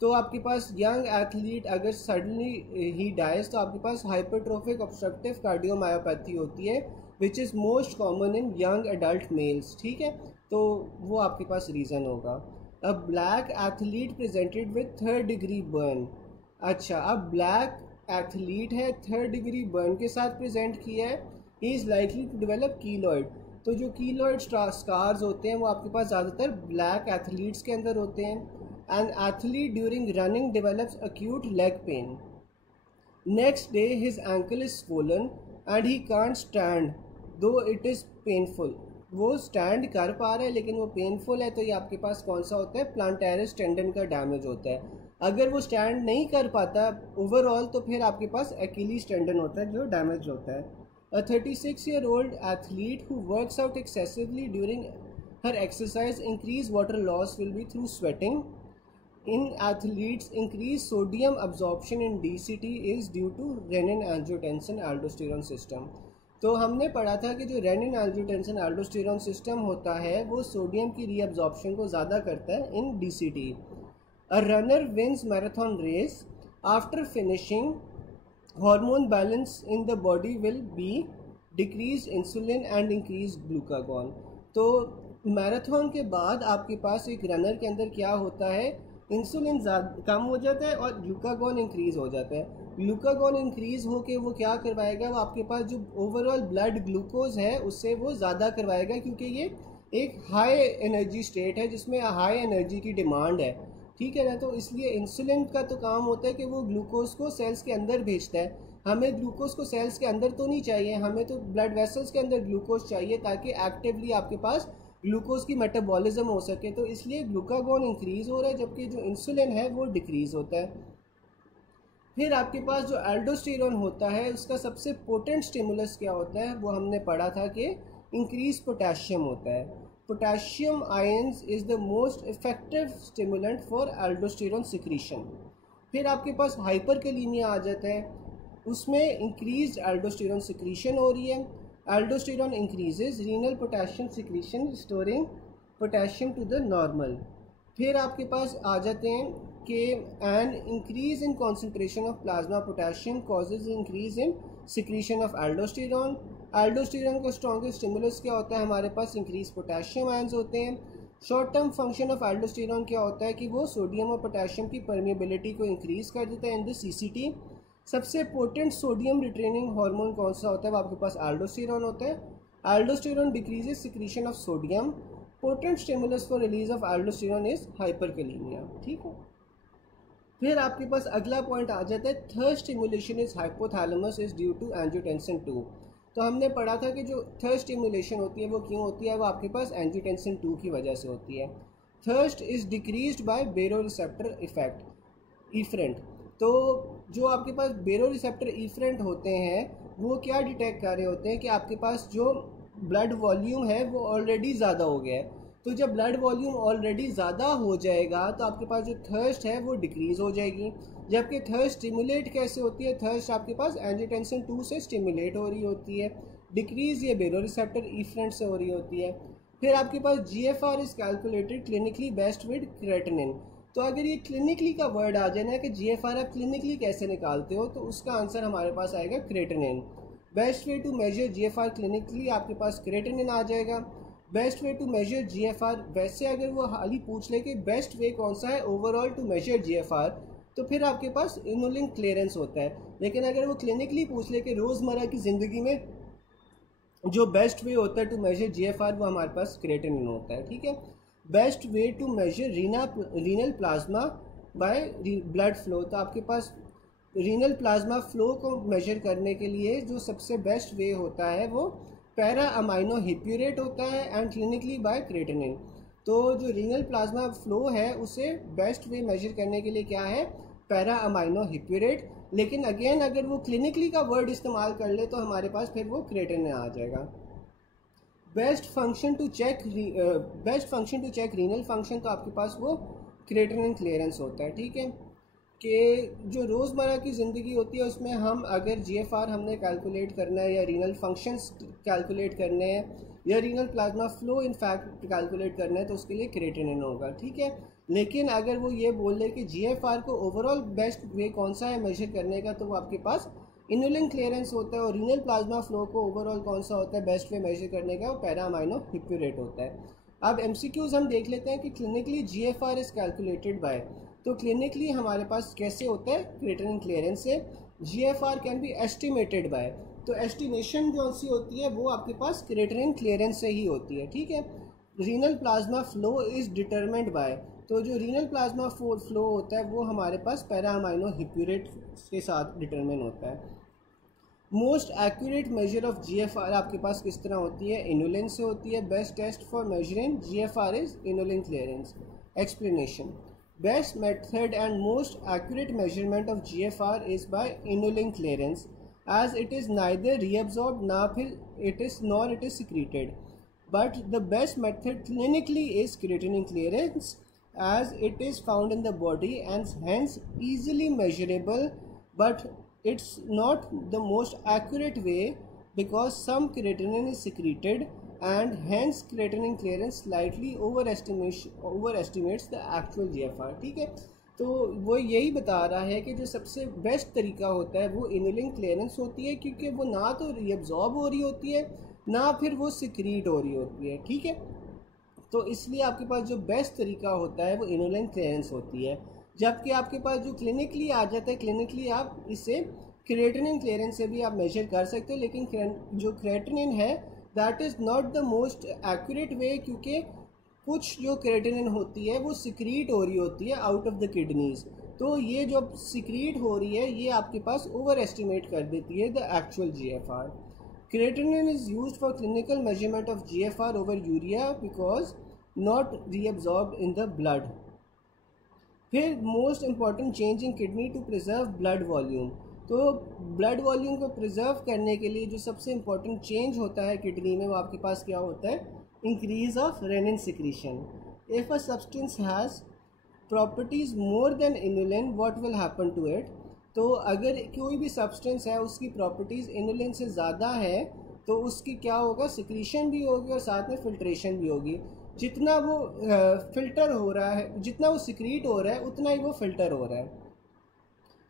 तो आपके पास यंग एथलीट अगर सडनली ही डाइज तो आपके पास हाइपरट्रोफिक ऑब्स्ट्रक्टिव कार्डियोमायोपैथी होती है which is most common in young adult males, ठीक है, तो वो आपके पास रीज़न होगा। अब black athlete presented with 3rd degree burn, अच्छा अब ब्लैक एथलीट है 3rd डिग्री बर्न के साथ प्रेजेंट किया है, he is likely to develop keloid, तो जो कीलॉइड स्कार्स होते हैं वो आपके पास ज़्यादातर ब्लैक एथलीट्स के अंदर होते हैं। And athlete during running develops acute leg pain, next day his ankle is swollen and he can't stand though it is painful, वो स्टैंड कर पा रहा है लेकिन वो पेनफुल है, तो ये आपके पास कौन सा होता है, प्लांटेरिस टेंडन का डैमेज होता है। अगर वो स्टैंड नहीं कर पाता ओवरऑल तो फिर आपके पास एक्यूलीज टेंडन होता है जो डैमेज होता है। A 36-year-old athlete who works out excessively during her exercise increased water loss will be through sweating. In athletes, increased sodium absorption in DCT is due to renin-angiotensin-aldosterone system. तो हमने पढ़ा था कि जो रेनिन एंजियोटेंसिन एल्डोस्टेरोन सिस्टम होता है वो sodium की रीअब्जॉर्प्शन को ज़्यादा करता है in DCT। A runner wins marathon race after finishing, hormone balance in the body will be decrease insulin and increase glucagon. तो मैराथन के बाद आपके पास एक रनर के अंदर क्या होता है, इंसुलिन कम हो जाता है और ग्लूकागॉन इंक्रीज़ हो जाता है। ग्लूकागॉन इंक्रीज़ होके वो क्या करवाएगा, वो आपके पास जो ओवरऑल ब्लड ग्लूकोज है उससे वो ज़्यादा करवाएगा, क्योंकि ये एक हाई एनर्जी स्टेट है जिसमें हाई एनर्जी की डिमांड है, ठीक है ना। तो इसलिए इंसुलिन का तो काम होता है कि वो ग्लूकोज को सेल्स के अंदर भेजता है। हमें ग्लूकोज को सेल्स के अंदर तो नहीं चाहिए, हमें तो ब्लड वेसल्स के अंदर ग्लूकोज चाहिए ताकि एक्टिवली आपके पास ग्लूकोज की मेटाबॉलिज्म हो सके। तो इसलिए ग्लूकागॉन इंक्रीज़ हो रहा है जबकि जो इंसुलिन है वो डिक्रीज़ होता है। फिर आपके पास जो एल्डोस्टेरोन होता है उसका सबसे पोटेंट स्टिमुलस क्या होता है, वो हमने पढ़ा था कि इंक्रीज पोटेशियम होता है। Potassium ions is the most effective stimulant for aldosterone secretion. फिर आपके पास हाइपरकैलीमिया आ जाता है, उसमें इंक्रीज एल्डोस्टेरोन सिक्रीशन हो रही है। Aldosterone increases renal potassium secretion storing potassium to the normal. फिर आपके पास आ जाते हैं कि an increase in concentration of plasma potassium causes increase in secretion of aldosterone. Aldosterone का स्ट्रॉन्गेस्ट स्टिमुलस क्या होता है, हमारे पास इंक्रीज पोटेशियम आयंस होते हैं। Short term function of aldosterone क्या होता है कि वो सोडियम और पोटेशियम की परमिएबिलिटी को इंक्रीज कर देता है इन द CCT। सबसे पोटेंट सोडियम रिट्रेनिंग हार्मोन कौन सा होता है, वो आपके पास एल्डोस्टेरोन होता है। Aldosterone decreases secretion of sodium. Potent stimulus for release of aldosterone is hyperkalemia, ठीक है। फिर आपके पास अगला पॉइंट आ जाता है, third stimulation is hypothalamus is due to angiotensin 2। तो हमने पढ़ा था कि जो थर्ड स्टिमुलेशन होती है वो क्यों होती है, वो आपके पास एंजियोटेंसिन 2 की वजह से होती है। Thirst is decreased by baroreceptor effect efferent. तो जो आपके पास बेरोरिसेप्टर इफरेंट होते हैं वो क्या डिटेक्ट कर रहे होते हैं कि आपके पास जो ब्लड वॉल्यूम है वो ऑलरेडी ज़्यादा हो गया है। तो जब ब्लड वॉल्यूम ऑलरेडी ज़्यादा हो जाएगा तो आपके पास जो थर्स्ट है वो डिक्रीज़ हो जाएगी। जबकि थर्स्ट स्टिमुलेट कैसे होती है, थर्स्ट आपके पास एंजियोटेंसिन 2 से स्टिमुलेट हो रही होती है, डिक्रीज़ ये बेरोरिसेप्टर इफरेंट से हो रही होती है। फिर आपके पास GFR is calculated clinically best with creatinine. तो अगर ये क्लिनिकली का वर्ड आ जाए ना कि GFR आप क्लिनिकली कैसे निकालते हो, तो उसका आंसर हमारे पास आएगा creatinine. Best way to measure GFR clinically आपके पास क्रेटिनिन आ जाएगा। Best way to measure GFR, वैसे अगर वो हाल ही पूछ ले कि बेस्ट वे कौन सा है ओवरऑल टू मेजर GFR, तो फिर आपके पास इनुलिन क्लियरेंस होता है। लेकिन अगर वो क्लिनिकली पूछ ले कि रोज़मर्रा की ज़िंदगी में जो बेस्ट वे होता है टू मेजर GFR, वो हमारे पास क्रेटिनिन होता है, ठीक है। Best way to measure renal plasma by blood flow, तो आपके पास रीनल प्लाज्मा फ्लो को मेजर करने के लिए जो सबसे बेस्ट वे होता है वो पैरा अमाइनो हिप्यूरेट होता है एंड क्लिनिकली बाय क्रेटिनिन। तो जो रीनल प्लाज्मा फ्लो है उसे बेस्ट वे मेजर करने के लिए क्या है, पैरा अमाइनो हिप्यूरेट। लेकिन अगेन अगर वो क्लिनिकली का वर्ड इस्तेमाल कर ले तो हमारे पास फिर वो क्रिएटिनिन आ जाएगा। Best function to check renal function, तो आपके पास वो क्रिएटिनिन क्लियरेंस होता है। ठीक है, कि जो रोज़मर्रा की ज़िंदगी होती है उसमें हम अगर GFR हमने कैलकुलेट करना है या रीनल फंक्शंस कैलकुलेट करने हैं या renal plasma flow in fact calculate करना है तो उसके लिए क्रिएटिनिन होगा। ठीक है, लेकिन अगर वो ये बोल दे कि GFR को ओवरऑल बेस्ट वे कौन सा है मेजर करने का, तो वो आपके पास इनुलिन क्लियरेंस होता है, और रीनल प्लाज्मा फ्लो को ओवरऑल कौन सा होता है बेस्ट वे मेजर करने का, वो पैरा अमाइनो हिप्यूरेट होता है। अब MCQs हम देख लेते हैं कि clinically GFR is calculated by, तो क्लिनिकली हमारे पास कैसे होता है क्रिएटिनिन क्लियरेंस से GFR can be estimated by, तो एस्टिमेशन जो सी होती है वो आपके पास क्रिएटिनिन क्लियरेंस से ही होती है। ठीक है, renal plasma flow is determined bye, तो जो रीनल प्लाज्मा फ्लो होता है वो हमारे पास पैरा अमाइनो हिप्यूरेट के साथ डिटरमिन होता है। Most accurate measure of GFR आपके पास किस तरह होती है, इनुलिन से होती है। Best test for measuring GFR is inulin clearance. Explanation, best method and most accurate measurement of GFR is by inulin clearance as it is neither reabsorbed nor it is secreted, but the best method clinically is creatinine clearance as it is found in the body and hence easily measurable, but it's not the most accurate way because some creatinine is secreted and hence creatinine clearance slightly overestimates the actual GFR। ठीक है, तो वो यही बता रहा है कि जो सबसे बेस्ट तरीका होता है वो इनुलिन क्लियरेंस होती है, क्योंकि वो ना तो रीअब्जॉर्ब हो रही होती है ना फिर वो सिक्रीट हो रही होती है। ठीक है, तो इसलिए आपके पास जो बेस्ट तरीका होता है वो इनुलिन क्लियरेंस होती है। जबकि आपके पास जो क्लिनिकली आ जाता है, क्लिनिकली आप इसे क्रिएटिनिन क्लियरेंस से भी आप मेजर कर सकते हो, लेकिन जो क्रिएटिनिन है that is not the most accurate way, क्योंकि कुछ जो क्रिएटिनिन होती है वो सिक्रीट हो रही होती है आउट ऑफ द किडनीज, तो ये जो सिक्रीट हो रही है ये आपके पास ओवर एस्टिमेट कर देती है the actual GFR। Creatinine is used for clinical measurement of GFR over urea because not reabsorbed in the blood. फिर most important change in kidney to preserve blood volume, तो ब्लड वॉल्यूम को preserve करने के लिए जो सबसे important change होता है किडनी में वो आपके पास क्या होता है, increase of renin secretion. If a substance has properties more than inulin, what will happen to it? तो अगर कोई भी सब्सटेंस है उसकी प्रॉपर्टीज़ इनुलिन से ज़्यादा है तो उसकी क्या होगा, सिक्रीशन भी होगी और साथ में फिल्ट्रेशन भी होगी। जितना वो फिल्टर हो रहा है, जितना वो सिक्रीट हो रहा है उतना ही वो फिल्टर हो रहा है।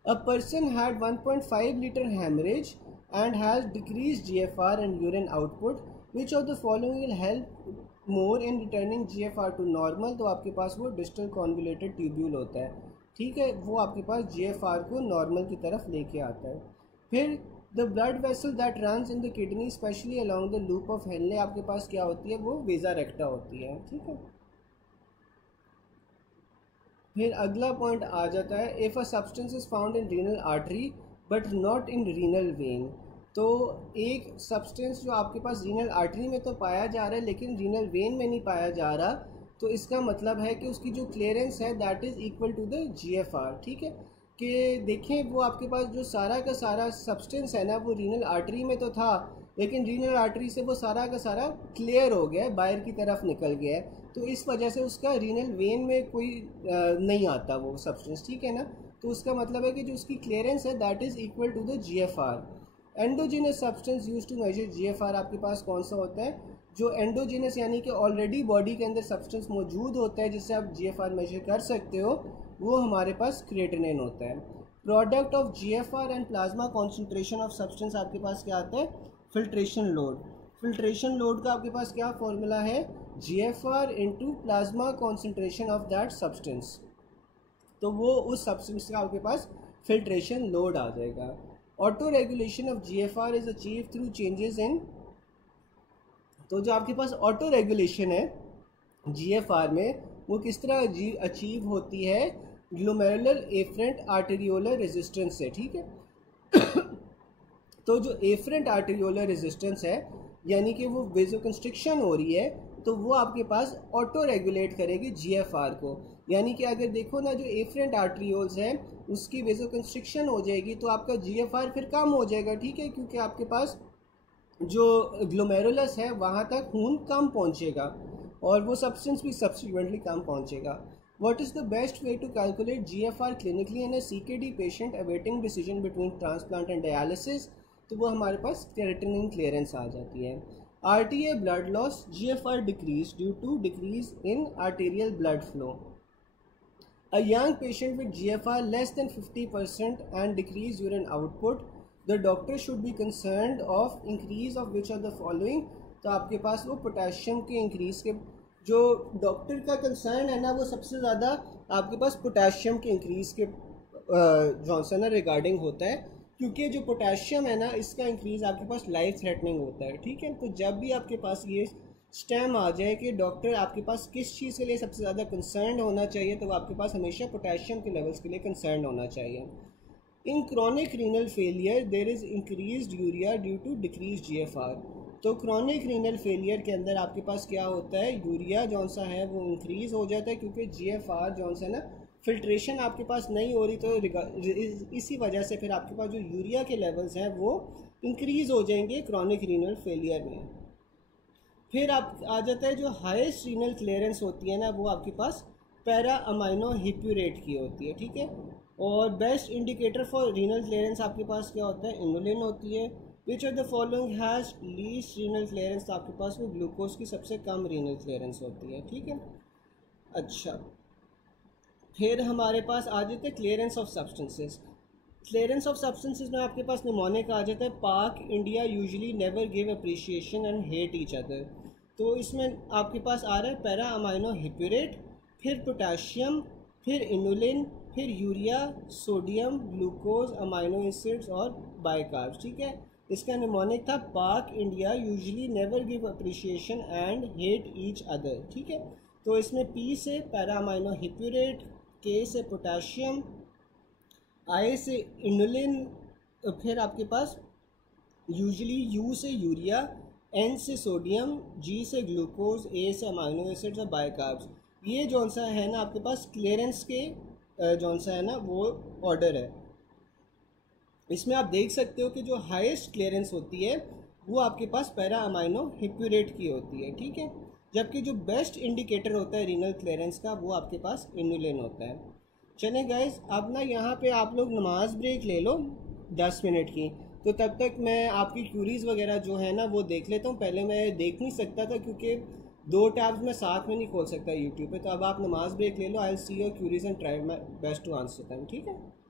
A person had 1.5 liter hemorrhage and has decreased GFR and urine output. Which of the following will help more in returning GFR to normal? तो आपके पास वो डिस्टल कॉन्वुलेटेड ट्यूब्यूल होता है। ठीक है, वो आपके पास GFR को नॉर्मल की तरफ लेके आता है। फिर the blood vessel that runs in the kidney specially along the loop of Henle आपके पास क्या होती है, वो वेजा रेक्टा होती है। ठीक है, फिर अगला पॉइंट आ जाता है, if a substance is found in renal artery but not in renal vein, तो एक सब्सटेंस जो आपके पास रीनल आर्टरी में तो पाया जा रहा है लेकिन रीनल वेन में नहीं पाया जा रहा, तो इसका मतलब है कि उसकी जो क्लियरेंस है that is equal to the GFR। ठीक है, कि देखें वो आपके पास जो सारा का सारा सब्सटेंस है ना वो रीनल आर्टरी में तो था, लेकिन रीनल आर्टरी से वो सारा का सारा क्लियर हो गया है, बाहर की तरफ निकल गया है, तो इस वजह से उसका रीनल वेन में कोई नहीं आता वो सब्सटेंस। ठीक है ना, तो उसका मतलब है कि जो उसकी क्लियरेंस है that is equal to the GFR। Endogenous substance use to measure GFR आपके पास कौन सा होता है, जो एंडोजिनस यानी कि ऑलरेडी बॉडी के अंदर सब्सटेंस मौजूद होता है जिससे आप GFR मेजर कर सकते हो, वो हमारे पास क्रिएटिनिन होता है। Product of GFR and plasma concentration of substance आपके पास क्या आता है, फिल्ट्रेशन लोड। फिल्ट्रेशन लोड का आपके पास क्या फॉर्मूला है, GFR into plasma concentration of that substance, तो वो उस सब्सटेंस का आपके पास फिल्ट्रेशन लोड आ जाएगा। Auto regulation of GFR is achieve through changes in, तो जो आपके पास ऑटो रेगुलेशन है GFR में वो किस तरह अचीव होती है, ग्लोमेरुलर एफरेंट आर्टेरियोलर रेजिस्टेंस से। ठीक है, तो जो एफरेंट आर्टेरियोलर रेजिस्टेंस है यानी कि वो वेजोकंस्ट्रिक्शन हो रही है तो वो आपके पास ऑटो रेगुलेट करेगी GFR को, यानी कि अगर देखो ना जो एफरेंट आर्ट्रियोल्स हैं उसकी वेजोकंस्ट्रिक्शन हो जाएगी तो आपका जीएफआर फिर कम हो जाएगा, ठीक है, क्योंकि आपके पास जो ग्लोमेरुलस है वहाँ तक खून कम पहुँचेगा और वो सब्सटेंस भी सब्सिक्वेंटली कम पहुँचेगा। What is the best way to calculate GFR clinically in a CKD patient awaiting decision between transplant and dialysis? तो वो हमारे पास क्रेटिनिन क्लियरेंस आ जाती है। RTA blood loss, GFR decrease due to decrease in arterial blood flow. A young patient with GFR less than 50% and decreased urine output, the doctor should be concerned of increase of which of the following? तो आपके पास वो potassium के increase के जो doctor का concern है ना वो सबसे ज़्यादा आपके पास पोटेशियम के इंक्रीज के जॉनसन ना रिगार्डिंग होता है, क्योंकि जो पोटेशियम है ना इसका इंक्रीज आपके पास लाइफ थ्रेटनिंग होता है, ठीक है। तो जब भी आपके पास ये स्टेम आ जाए कि डॉक्टर आपके पास किस चीज़ के लिए सबसे ज़्यादा कंसर्न होना चाहिए, तो आपके पास हमेशा पोटेशियम के लेवल्स के लिए कंसर्न होना चाहिए। In chronic renal failure there is increase urea due to decrease GFR. तो क्रॉनिक रीनल फेलियर के अंदर आपके पास क्या होता है, यूरिया जौन सा है वो इंक्रीज़ हो जाता है, क्योंकि जीएफआर जौन सा ना फिल्ट्रेशन आपके पास नहीं हो रही, तो इसी वजह से फिर आपके पास जो यूरिया के लेवल्स हैं वो इंक्रीज़ हो जाएंगे क्रॉनिक रीनल फेलियर में। फिर आप आ जाता है जो हाईएस्ट रीनल क्लियरेंस होती है ना वो आपके पास पैरा अमाइनो हिप्यूरेट की होती है, ठीक है। और best indicator for renal clearance आपके पास क्या होता है, इनुलिन होती है। विच of the following has least renal clearance, तो आपके पास वो ग्लूकोज की सबसे कम रीनल क्लियरेंस होती है, ठीक है। अच्छा, फिर हमारे पास आ जाते हैं clearance of substances. Clearance of substances में आपके पास निमोनिक आ जाता है, पाक India usually never give appreciation and hate each other. तो इसमें आपके पास आ रहा है पैरा अमाइनो हिप्यूरेट, फिर पोटाशियम, फिर इनुलिन, फिर urea, sodium, glucose, amino acids और बाइकार्ब्स, ठीक है। इसका निमोनिक था पाक India usually never give appreciation and hate each other, ठीक है। तो इसमें पी से पैरा अमाइनो हिप्यूरेट, के से पोटाशियम, आई से इनुलिन, फिर आपके पास यूजुअली यू से यूरिया, एन से सोडियम, जी से ग्लूकोज, ए से अमाइनो एसिड्स और बाइकार्ब्स। ये जौन सा है ना आपके पास क्लियरेंस के जौन सा है ना वो ऑर्डर है। इसमें आप देख सकते हो कि जो हाईएस्ट क्लियरेंस होती है वो आपके पास पैरा अमाइनो हिप्यूरेट की होती है, ठीक है। जबकि जो बेस्ट इंडिकेटर होता है रीनल क्लियरेंस का वो आपके पास इनुलिन होता है। चलें गाइस, अब ना यहाँ पे आप लोग नमाज ब्रेक ले लो 10 मिनट की, तो तब तक मैं आपकी क्यूरीज़ वगैरह जो है ना वो देख लेता हूँ। पहले मैं देख नहीं सकता था क्योंकि 2 टैब्स मैं साथ में नहीं खोल सकता यूट्यूब पे। तो अब आप नमाज ब्रेक ले लो, I will see your queries and try my best to answer them, ठीक है।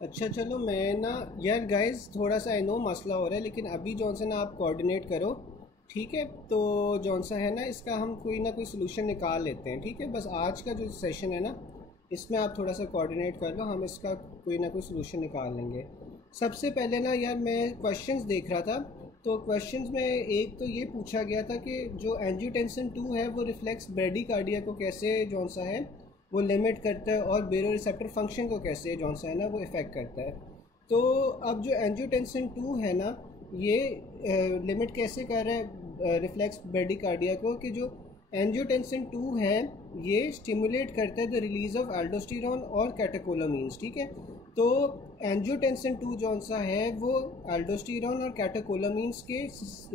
अच्छा चलो, मैं ना यार गाइस थोड़ा सा आई नो मसला हो रहा है, लेकिन अभी जौन सा ना आप कोऑर्डिनेट करो, ठीक है? तो जौन सा है ना, इसका हम कोई ना कोई सोल्यूशन निकाल लेते हैं, ठीक है? बस आज का जो सेशन है ना, इसमें आप थोड़ा सा कोऑर्डिनेट कर लो, हम इसका कोई ना कोई सोल्यूशन निकाल लेंगे। सबसे पहले ना यार मैं क्वेश्चंस देख रहा था, तो क्वेश्चंस में एक तो ये पूछा गया था कि जो एंजियोटेंसिन 2 है वो रिफ्लेक्स ब्रेडिकार्डिया को कैसे जौन सा है वो लिमिट करता है, और बेरो रिसेप्टर फंक्शन को कैसे जौन सा है ना वो इफ़ेक्ट करता है। तो अब जो एंजियोटेंसिन 2 है ना, ये लिमिट कैसे कर रहा है रिफ्लेक्स ब्रेडिकार्डिया को, कि जो एंजियोटेंसिन 2 है ये स्टिमुलेट करता है द रिलीज ऑफ एल्डोस्टेरोन और कैटेकोलामीन्स, ठीक है? तो एंजियोटेंसिन 2 जौन सा है वो एल्डोस्टेरोन और कैटेकोलामीन्स के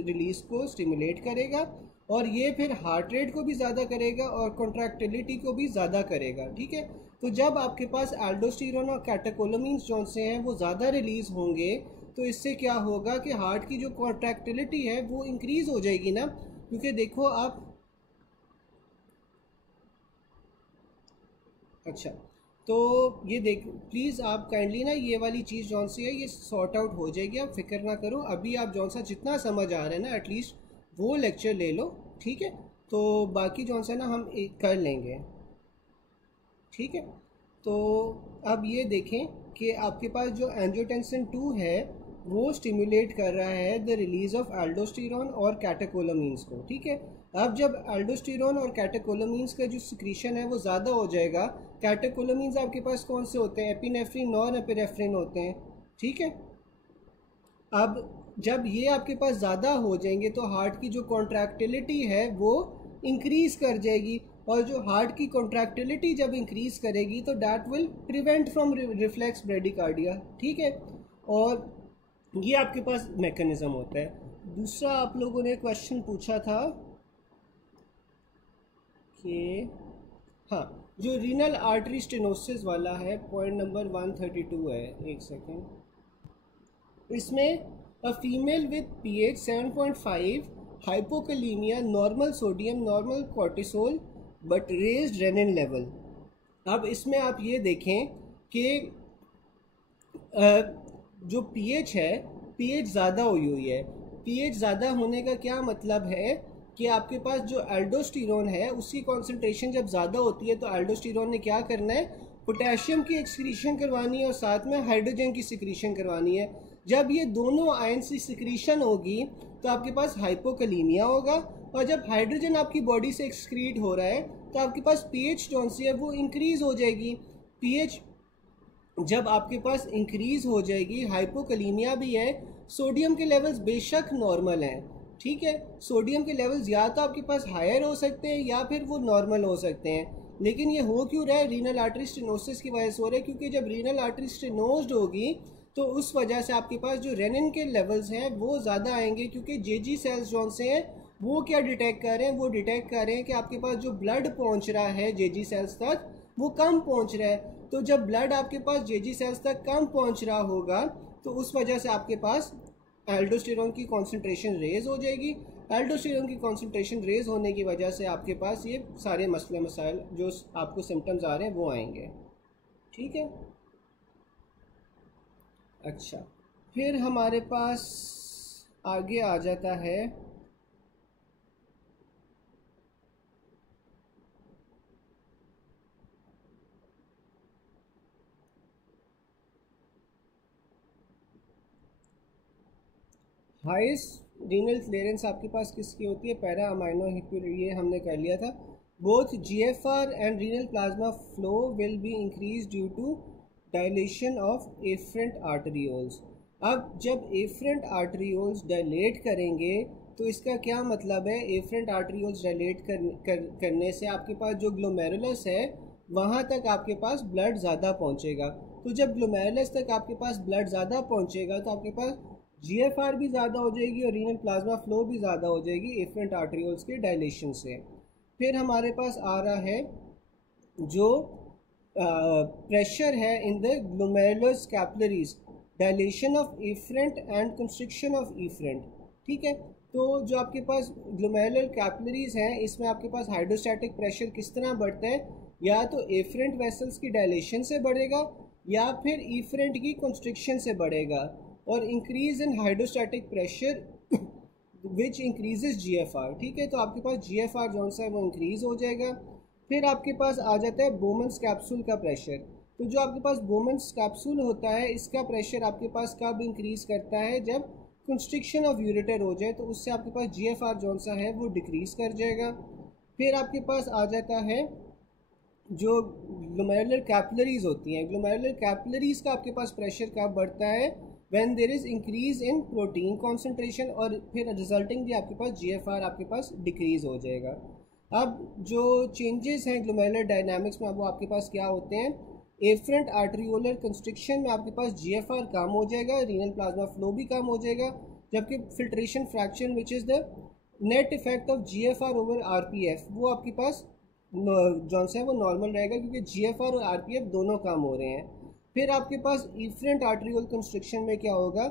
रिलीज को स्टिमुलेट करेगा, और ये फिर हार्ट रेट को भी ज़्यादा करेगा और कॉन्ट्रैक्टिलिटी को भी ज़्यादा करेगा, ठीक है? तो जब आपके पास एल्डोस्टेरोन और कैटेकोलामीन्स जौन से हैं वो ज़्यादा रिलीज़ होंगे, तो इससे क्या होगा कि हार्ट की जो कॉन्ट्रैक्टिलिटी है वो इंक्रीज़ हो जाएगी ना, क्योंकि देखो आप, अच्छा, तो ये देख प्लीज़ आप काइंडली ना ये वाली चीज़ जौन सी है ये सॉर्ट आउट हो जाएगी, आप फिक्र ना करो। अभी आप जौन सा जितना समझ आ रहा है ना एटलीस्ट वो लेक्चर ले लो, ठीक है? तो बाकी जौन सा ना हम कर लेंगे, ठीक है? तो अब ये देखें कि आपके पास जो एंजियोटेंसिन 2 है वो स्टिमुलेट कर रहा है द रिलीज ऑफ एल्डोस्टेरोन और कैटेकोलामीन्स को, ठीक है? अब जब एल्डोस्टेरोन और कैटेकोलामीन्स का जो सिक्रीशन है वो ज़्यादा हो जाएगा, कैटेकोलामीन्स आपके पास कौन से होते हैं? एपिनेफ्रिन, नॉन एपिनेफ्रिन होते हैं, ठीक है? अब जब ये आपके पास ज़्यादा हो जाएंगे तो हार्ट की जो कॉन्ट्रैक्टिलिटी है वो इंक्रीज़ कर जाएगी, और जो हार्ट की कॉन्ट्रैक्टिलिटी जब इंक्रीज़ करेगी तो that will prevent from reflex bradycardia, ठीक है? और ये आपके पास मैकेनिज़्म होता है। दूसरा आप लोगों ने क्वेश्चन पूछा था कि हाँ, जो रीनल आर्टरी स्टेनोसिस वाला है, पॉइंट नंबर 132 है, एक सेकेंड। इसमें a female with pH 7.5, hypokalemia, normal sodium, normal cortisol but raised renin level. अब इसमें आप ये देखें कि जो pH है, pH ज़्यादा हुई है। pH ज़्यादा होने का क्या मतलब है कि आपके पास जो एल्डोस्टेरोन है उसकी कॉन्सेंट्रेशन जब ज़्यादा होती है तो एल्डोस्टेरोन ने क्या करना है, पोटेशियम की एक्सक्रीशन करवानी है और साथ में हाइड्रोजन की सिक्रीशन करवानी है। जब ये दोनों आयन की सिक्रीशन होगी तो आपके पास हाइपोकलीमिया होगा, और जब हाइड्रोजन आपकी बॉडी से एक्सक्रीट हो रहा है तो आपके पास pH जौन सी है वो इंक्रीज़ हो जाएगी। pH जब आपके पास इंक्रीज़ हो जाएगी, हाइपोकलीमिया भी है, सोडियम के लेवल्स बेशक नॉर्मल हैं, ठीक है? सोडियम के लेवल्स या तो आपके पास हायर हो सकते हैं या फिर वो नॉर्मल हो सकते हैं, लेकिन ये हो क्यों रहा है? रीनल आर्टरी स्टेनोसिस की वजह से हो रहा है, क्योंकि जब रीनल आर्टरी स्टेनोज्ड होगी तो उस वजह से आपके पास जो रेनिन के लेवल्स हैं वो ज़्यादा आएंगे, क्योंकि जेजी सेल्स जो से हैं वो क्या डिटेक्ट कर रहे हैं, वो डिटेक्ट कर रहे हैं कि आपके पास जो ब्लड पहुंच रहा है जेजी सेल्स तक वो कम पहुंच रहा है। तो जब ब्लड आपके पास जेजी सेल्स तक कम पहुंच रहा होगा तो उस वजह से आपके पास एल्डोस्टेरोन की कॉन्सेंट्रेशन रेज हो जाएगी। एल्डोस्टेरोन की कॉन्सेंट्रेशन रेज होने की वजह से आपके पास ये सारे मसले मसाइल जो आपको सिम्टम्स आ रहे हैं वो आएंगे। ठीक है, अच्छा, फिर हमारे पास आगे आ जाता है हाईएस्ट रीनल क्लियरेंस आपके पास किसकी होती है, पैरा अमाइनो ये हमने कर लिया था। Both GFR and renal plasma flow will be increase due to dilation of afferent arterioles. अब जब एफरेंट आर्टरियोल्स डायलेट करेंगे तो इसका क्या मतलब है, एफरेंट आर्टरियोल्स डायलेट करने से आपके पास जो ग्लोमेरुलस है वहाँ तक आपके पास ब्लड ज़्यादा पहुँचेगा। तो जब ग्लोमेरुलस तक आपके पास ब्लड ज़्यादा पहुँचेगा तो आपके पास जीएफआर भी ज़्यादा हो जाएगी और रीनल प्लाज्मा फ्लो भी ज़्यादा हो जाएगी एफरेंट आर्टरियोल्स के डायलेशन से। फिर हमारे पास आ रहा है जो प्रेशर है in the glomerulus capillaries, dilation of afferent and constriction of efferent. ठीक है, तो जो आपके पास ग्लोमेरुलर कैपिलरीज हैं इसमें आपके पास हाइड्रोस्टैटिक प्रेशर किस तरह बढ़ता है, या तो एफरेंट वेसल्स की डायलेशन से बढ़ेगा या फिर एफरेंट की कंस्ट्रिक्शन से बढ़ेगा, और increase in hydrostatic pressure which increases GFR. ठीक है, तो आपके पास जीएफआर जो सा है वो इंक्रीज हो जाएगा। फिर आपके पास आ जाता है बोमन्स कैप्सूल का प्रेशर। तो जो आपके पास बोमन्स कैप्सूल होता है इसका प्रेशर आपके पास कब इंक्रीज करता है, जब कंस्ट्रिक्शन ऑफ यूरेटर हो जाए, तो उससे आपके पास जीएफआर जो सा है वो डिक्रीज कर जाएगा। फिर आपके पास आ जाता है जो ग्लोमेरुलर कैपिलरीज होती हैं, ग्लोमेरुलर कैपिलरीज का आपके पास प्रेशर कब बढ़ता है, when there is increase in protein concentration, और फिर रिजल्टिंग भी आपके पास जीएफआर आपके पास डिक्रीज हो जाएगा। अब जो चेंजेस हैं ग्लोमेरुलर डायनामिक्स में वो आपके पास क्या होते हैं, एफरेंट आर्टरियोलर कंस्ट्रिक्शन में आपके पास जीएफआर कम हो जाएगा, रीनल प्लाज्मा फ्लो भी कम हो जाएगा, जबकि filtration fraction which is the net effect of GFR over RPF वो आपके पास जौन सा है वो नॉर्मल रहेगा, क्योंकि जीएफआर और आरपीएफ दोनों कम हो रहे हैं। फिर आपके पास एफरेंट आर्टरियोल कंस्ट्रिक्शन में क्या होगा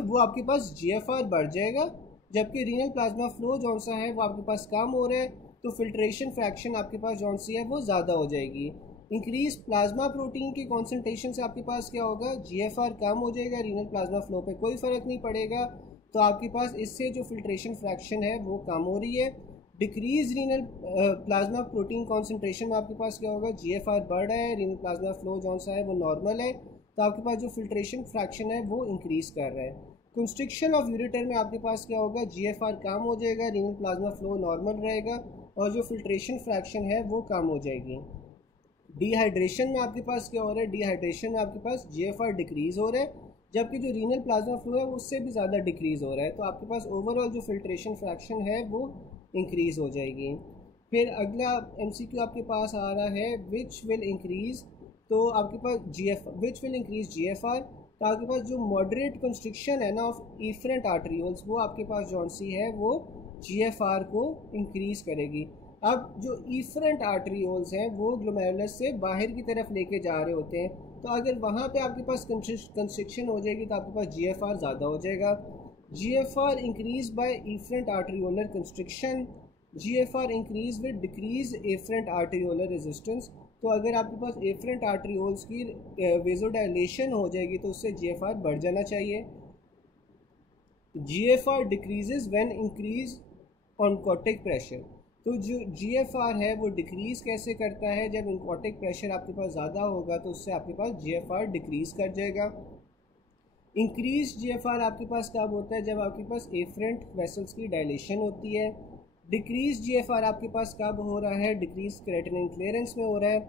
वो आपके पास जीएफआर बढ़ जाएगा, जबकि रीनल प्लाज्मा फ्लो जौन सा है वो आपके पास कम हो रहा है, तो फिल्ट्रेशन फ्रैक्शन आपके पास जौन सी है वो ज़्यादा हो जाएगी। इंक्रीज प्लाज्मा प्रोटीन की कॉन्सेंट्रेशन से आपके पास क्या होगा, जीएफआर कम हो जाएगा, रीनल प्लाज्मा फ्लो पे कोई फ़र्क नहीं पड़ेगा, तो आपके पास इससे जो फिल्ट्रेशन फ्रैक्शन है वो कम हो रही है। Decrease renal plasma protein concentration में आपके पास क्या होगा, जीएफआर बढ़ रहा है, रीनल प्लाज्मा फ्लो जौन सा है वो नॉर्मल है, तो आपके पास जो फिल्ट्रेशन फ्रैक्शन है वो इंक्रीज कर रहा है। कंस्ट्रिक्शन ऑफ यूरेटर में आपके पास क्या होगा, जीएफआर कम हो जाएगा, रीनल प्लाज्मा फ्लो नॉर्मल रहेगा, और जो फिल्ट्रेशन फ्रैक्शन है वो कम हो जाएगी। डिहाइड्रेशन में आपके पास क्या हो रहा है, डिहाइड्रेशन में आपके पास जीएफआर डिक्रीज हो रहा है, जबकि जो रीनल प्लाज्मा फ्लो है वो उससे भी ज़्यादा डिक्रीज हो रहा है, तो आपके पास ओवरऑल जो फिल्ट्रेशन फ्रैक्शन है वो इंक्रीज हो जाएगी। फिर अगला एमसीक्यू आपके पास आ रहा है विच विल इंक्रीज, तो आपके पास विच विल इंक्रीज जीएफआर, तो आपके पास जो मॉडरेट कंस्ट्रिक्शन है ना ऑफ एफरेंट आर्टरियोल्स वो आपके पास जौन सी है वो जीएफआर को इंक्रीज करेगी। अब जो एफरेंट आर्टरियोल्स हैं वो ग्लोमेरुलस से बाहर की तरफ लेके जा रहे होते हैं, तो अगर वहाँ पे आपके पास कंस्ट्रिक्शन हो जाएगी तो आपके पास जीएफआर ज़्यादा हो जाएगा। GFR increase by efferent arteriolar constriction, GFR increase with decrease efferent arteriolar resistance, तो अगर आपके पास एफरेंट आर्टरियोल्स की वेजोडाइलेशन हो जाएगी तो उससे जीएफआर बढ़ जाना चाहिए। GFR decreases when increase oncotic pressure, तो जो जीएफआर है वो डिक्रीज कैसे करता है, जब इंकोटिक प्रेशर आपके पास ज़्यादा होगा तो उससे आपके पास जीएफआर डिक्रीज कर जाएगा। इंक्रीज जीएफआर आपके पास कब होता है, जब आपके पास एफरेंट वेसल्स की डायलेशन होती है। डिक्रीज जीएफआर आपके पास कब हो रहा है, डिक्रीज क्रेटिनिन क्लियरेंस में हो रहा है।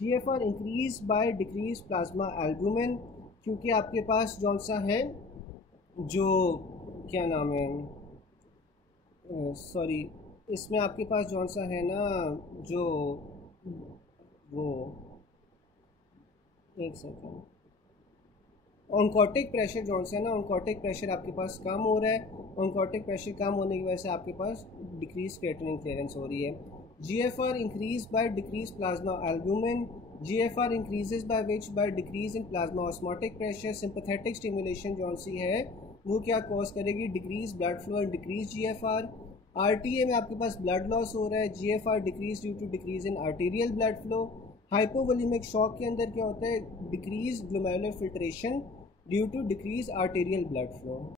GFR increase by decrease plasma albumin, क्योंकि आपके पास जौन सा है जो क्या नाम है, सॉरी इसमें आपके पास जौन सा है ना जो वो एक सेकेंड, ऑनकोटिक प्रेशर जो है ना, ऑनकोटिक प्रेशर आपके पास कम हो रहा है। ऑनकोटिक प्रेशर कम होने की वजह से आपके पास डिक्रीज क्रिएटिनिन क्लियरेंस हो रही है। GFR increase by decrease plasma albumin. GFR increases by which? By decrease in plasma osmotic pressure. Sympathetic stimulation जो सी है वो क्या कॉज करेगी? Decrease blood flow and decrease GFR। RTA में आपके पास ब्लड लॉस हो रहा है, GFR decrease due to decrease in arterial blood flow. Hypovolemic shock के अंदर क्या होता है? Decrease glomerular filtration due to decrease arterial blood flow.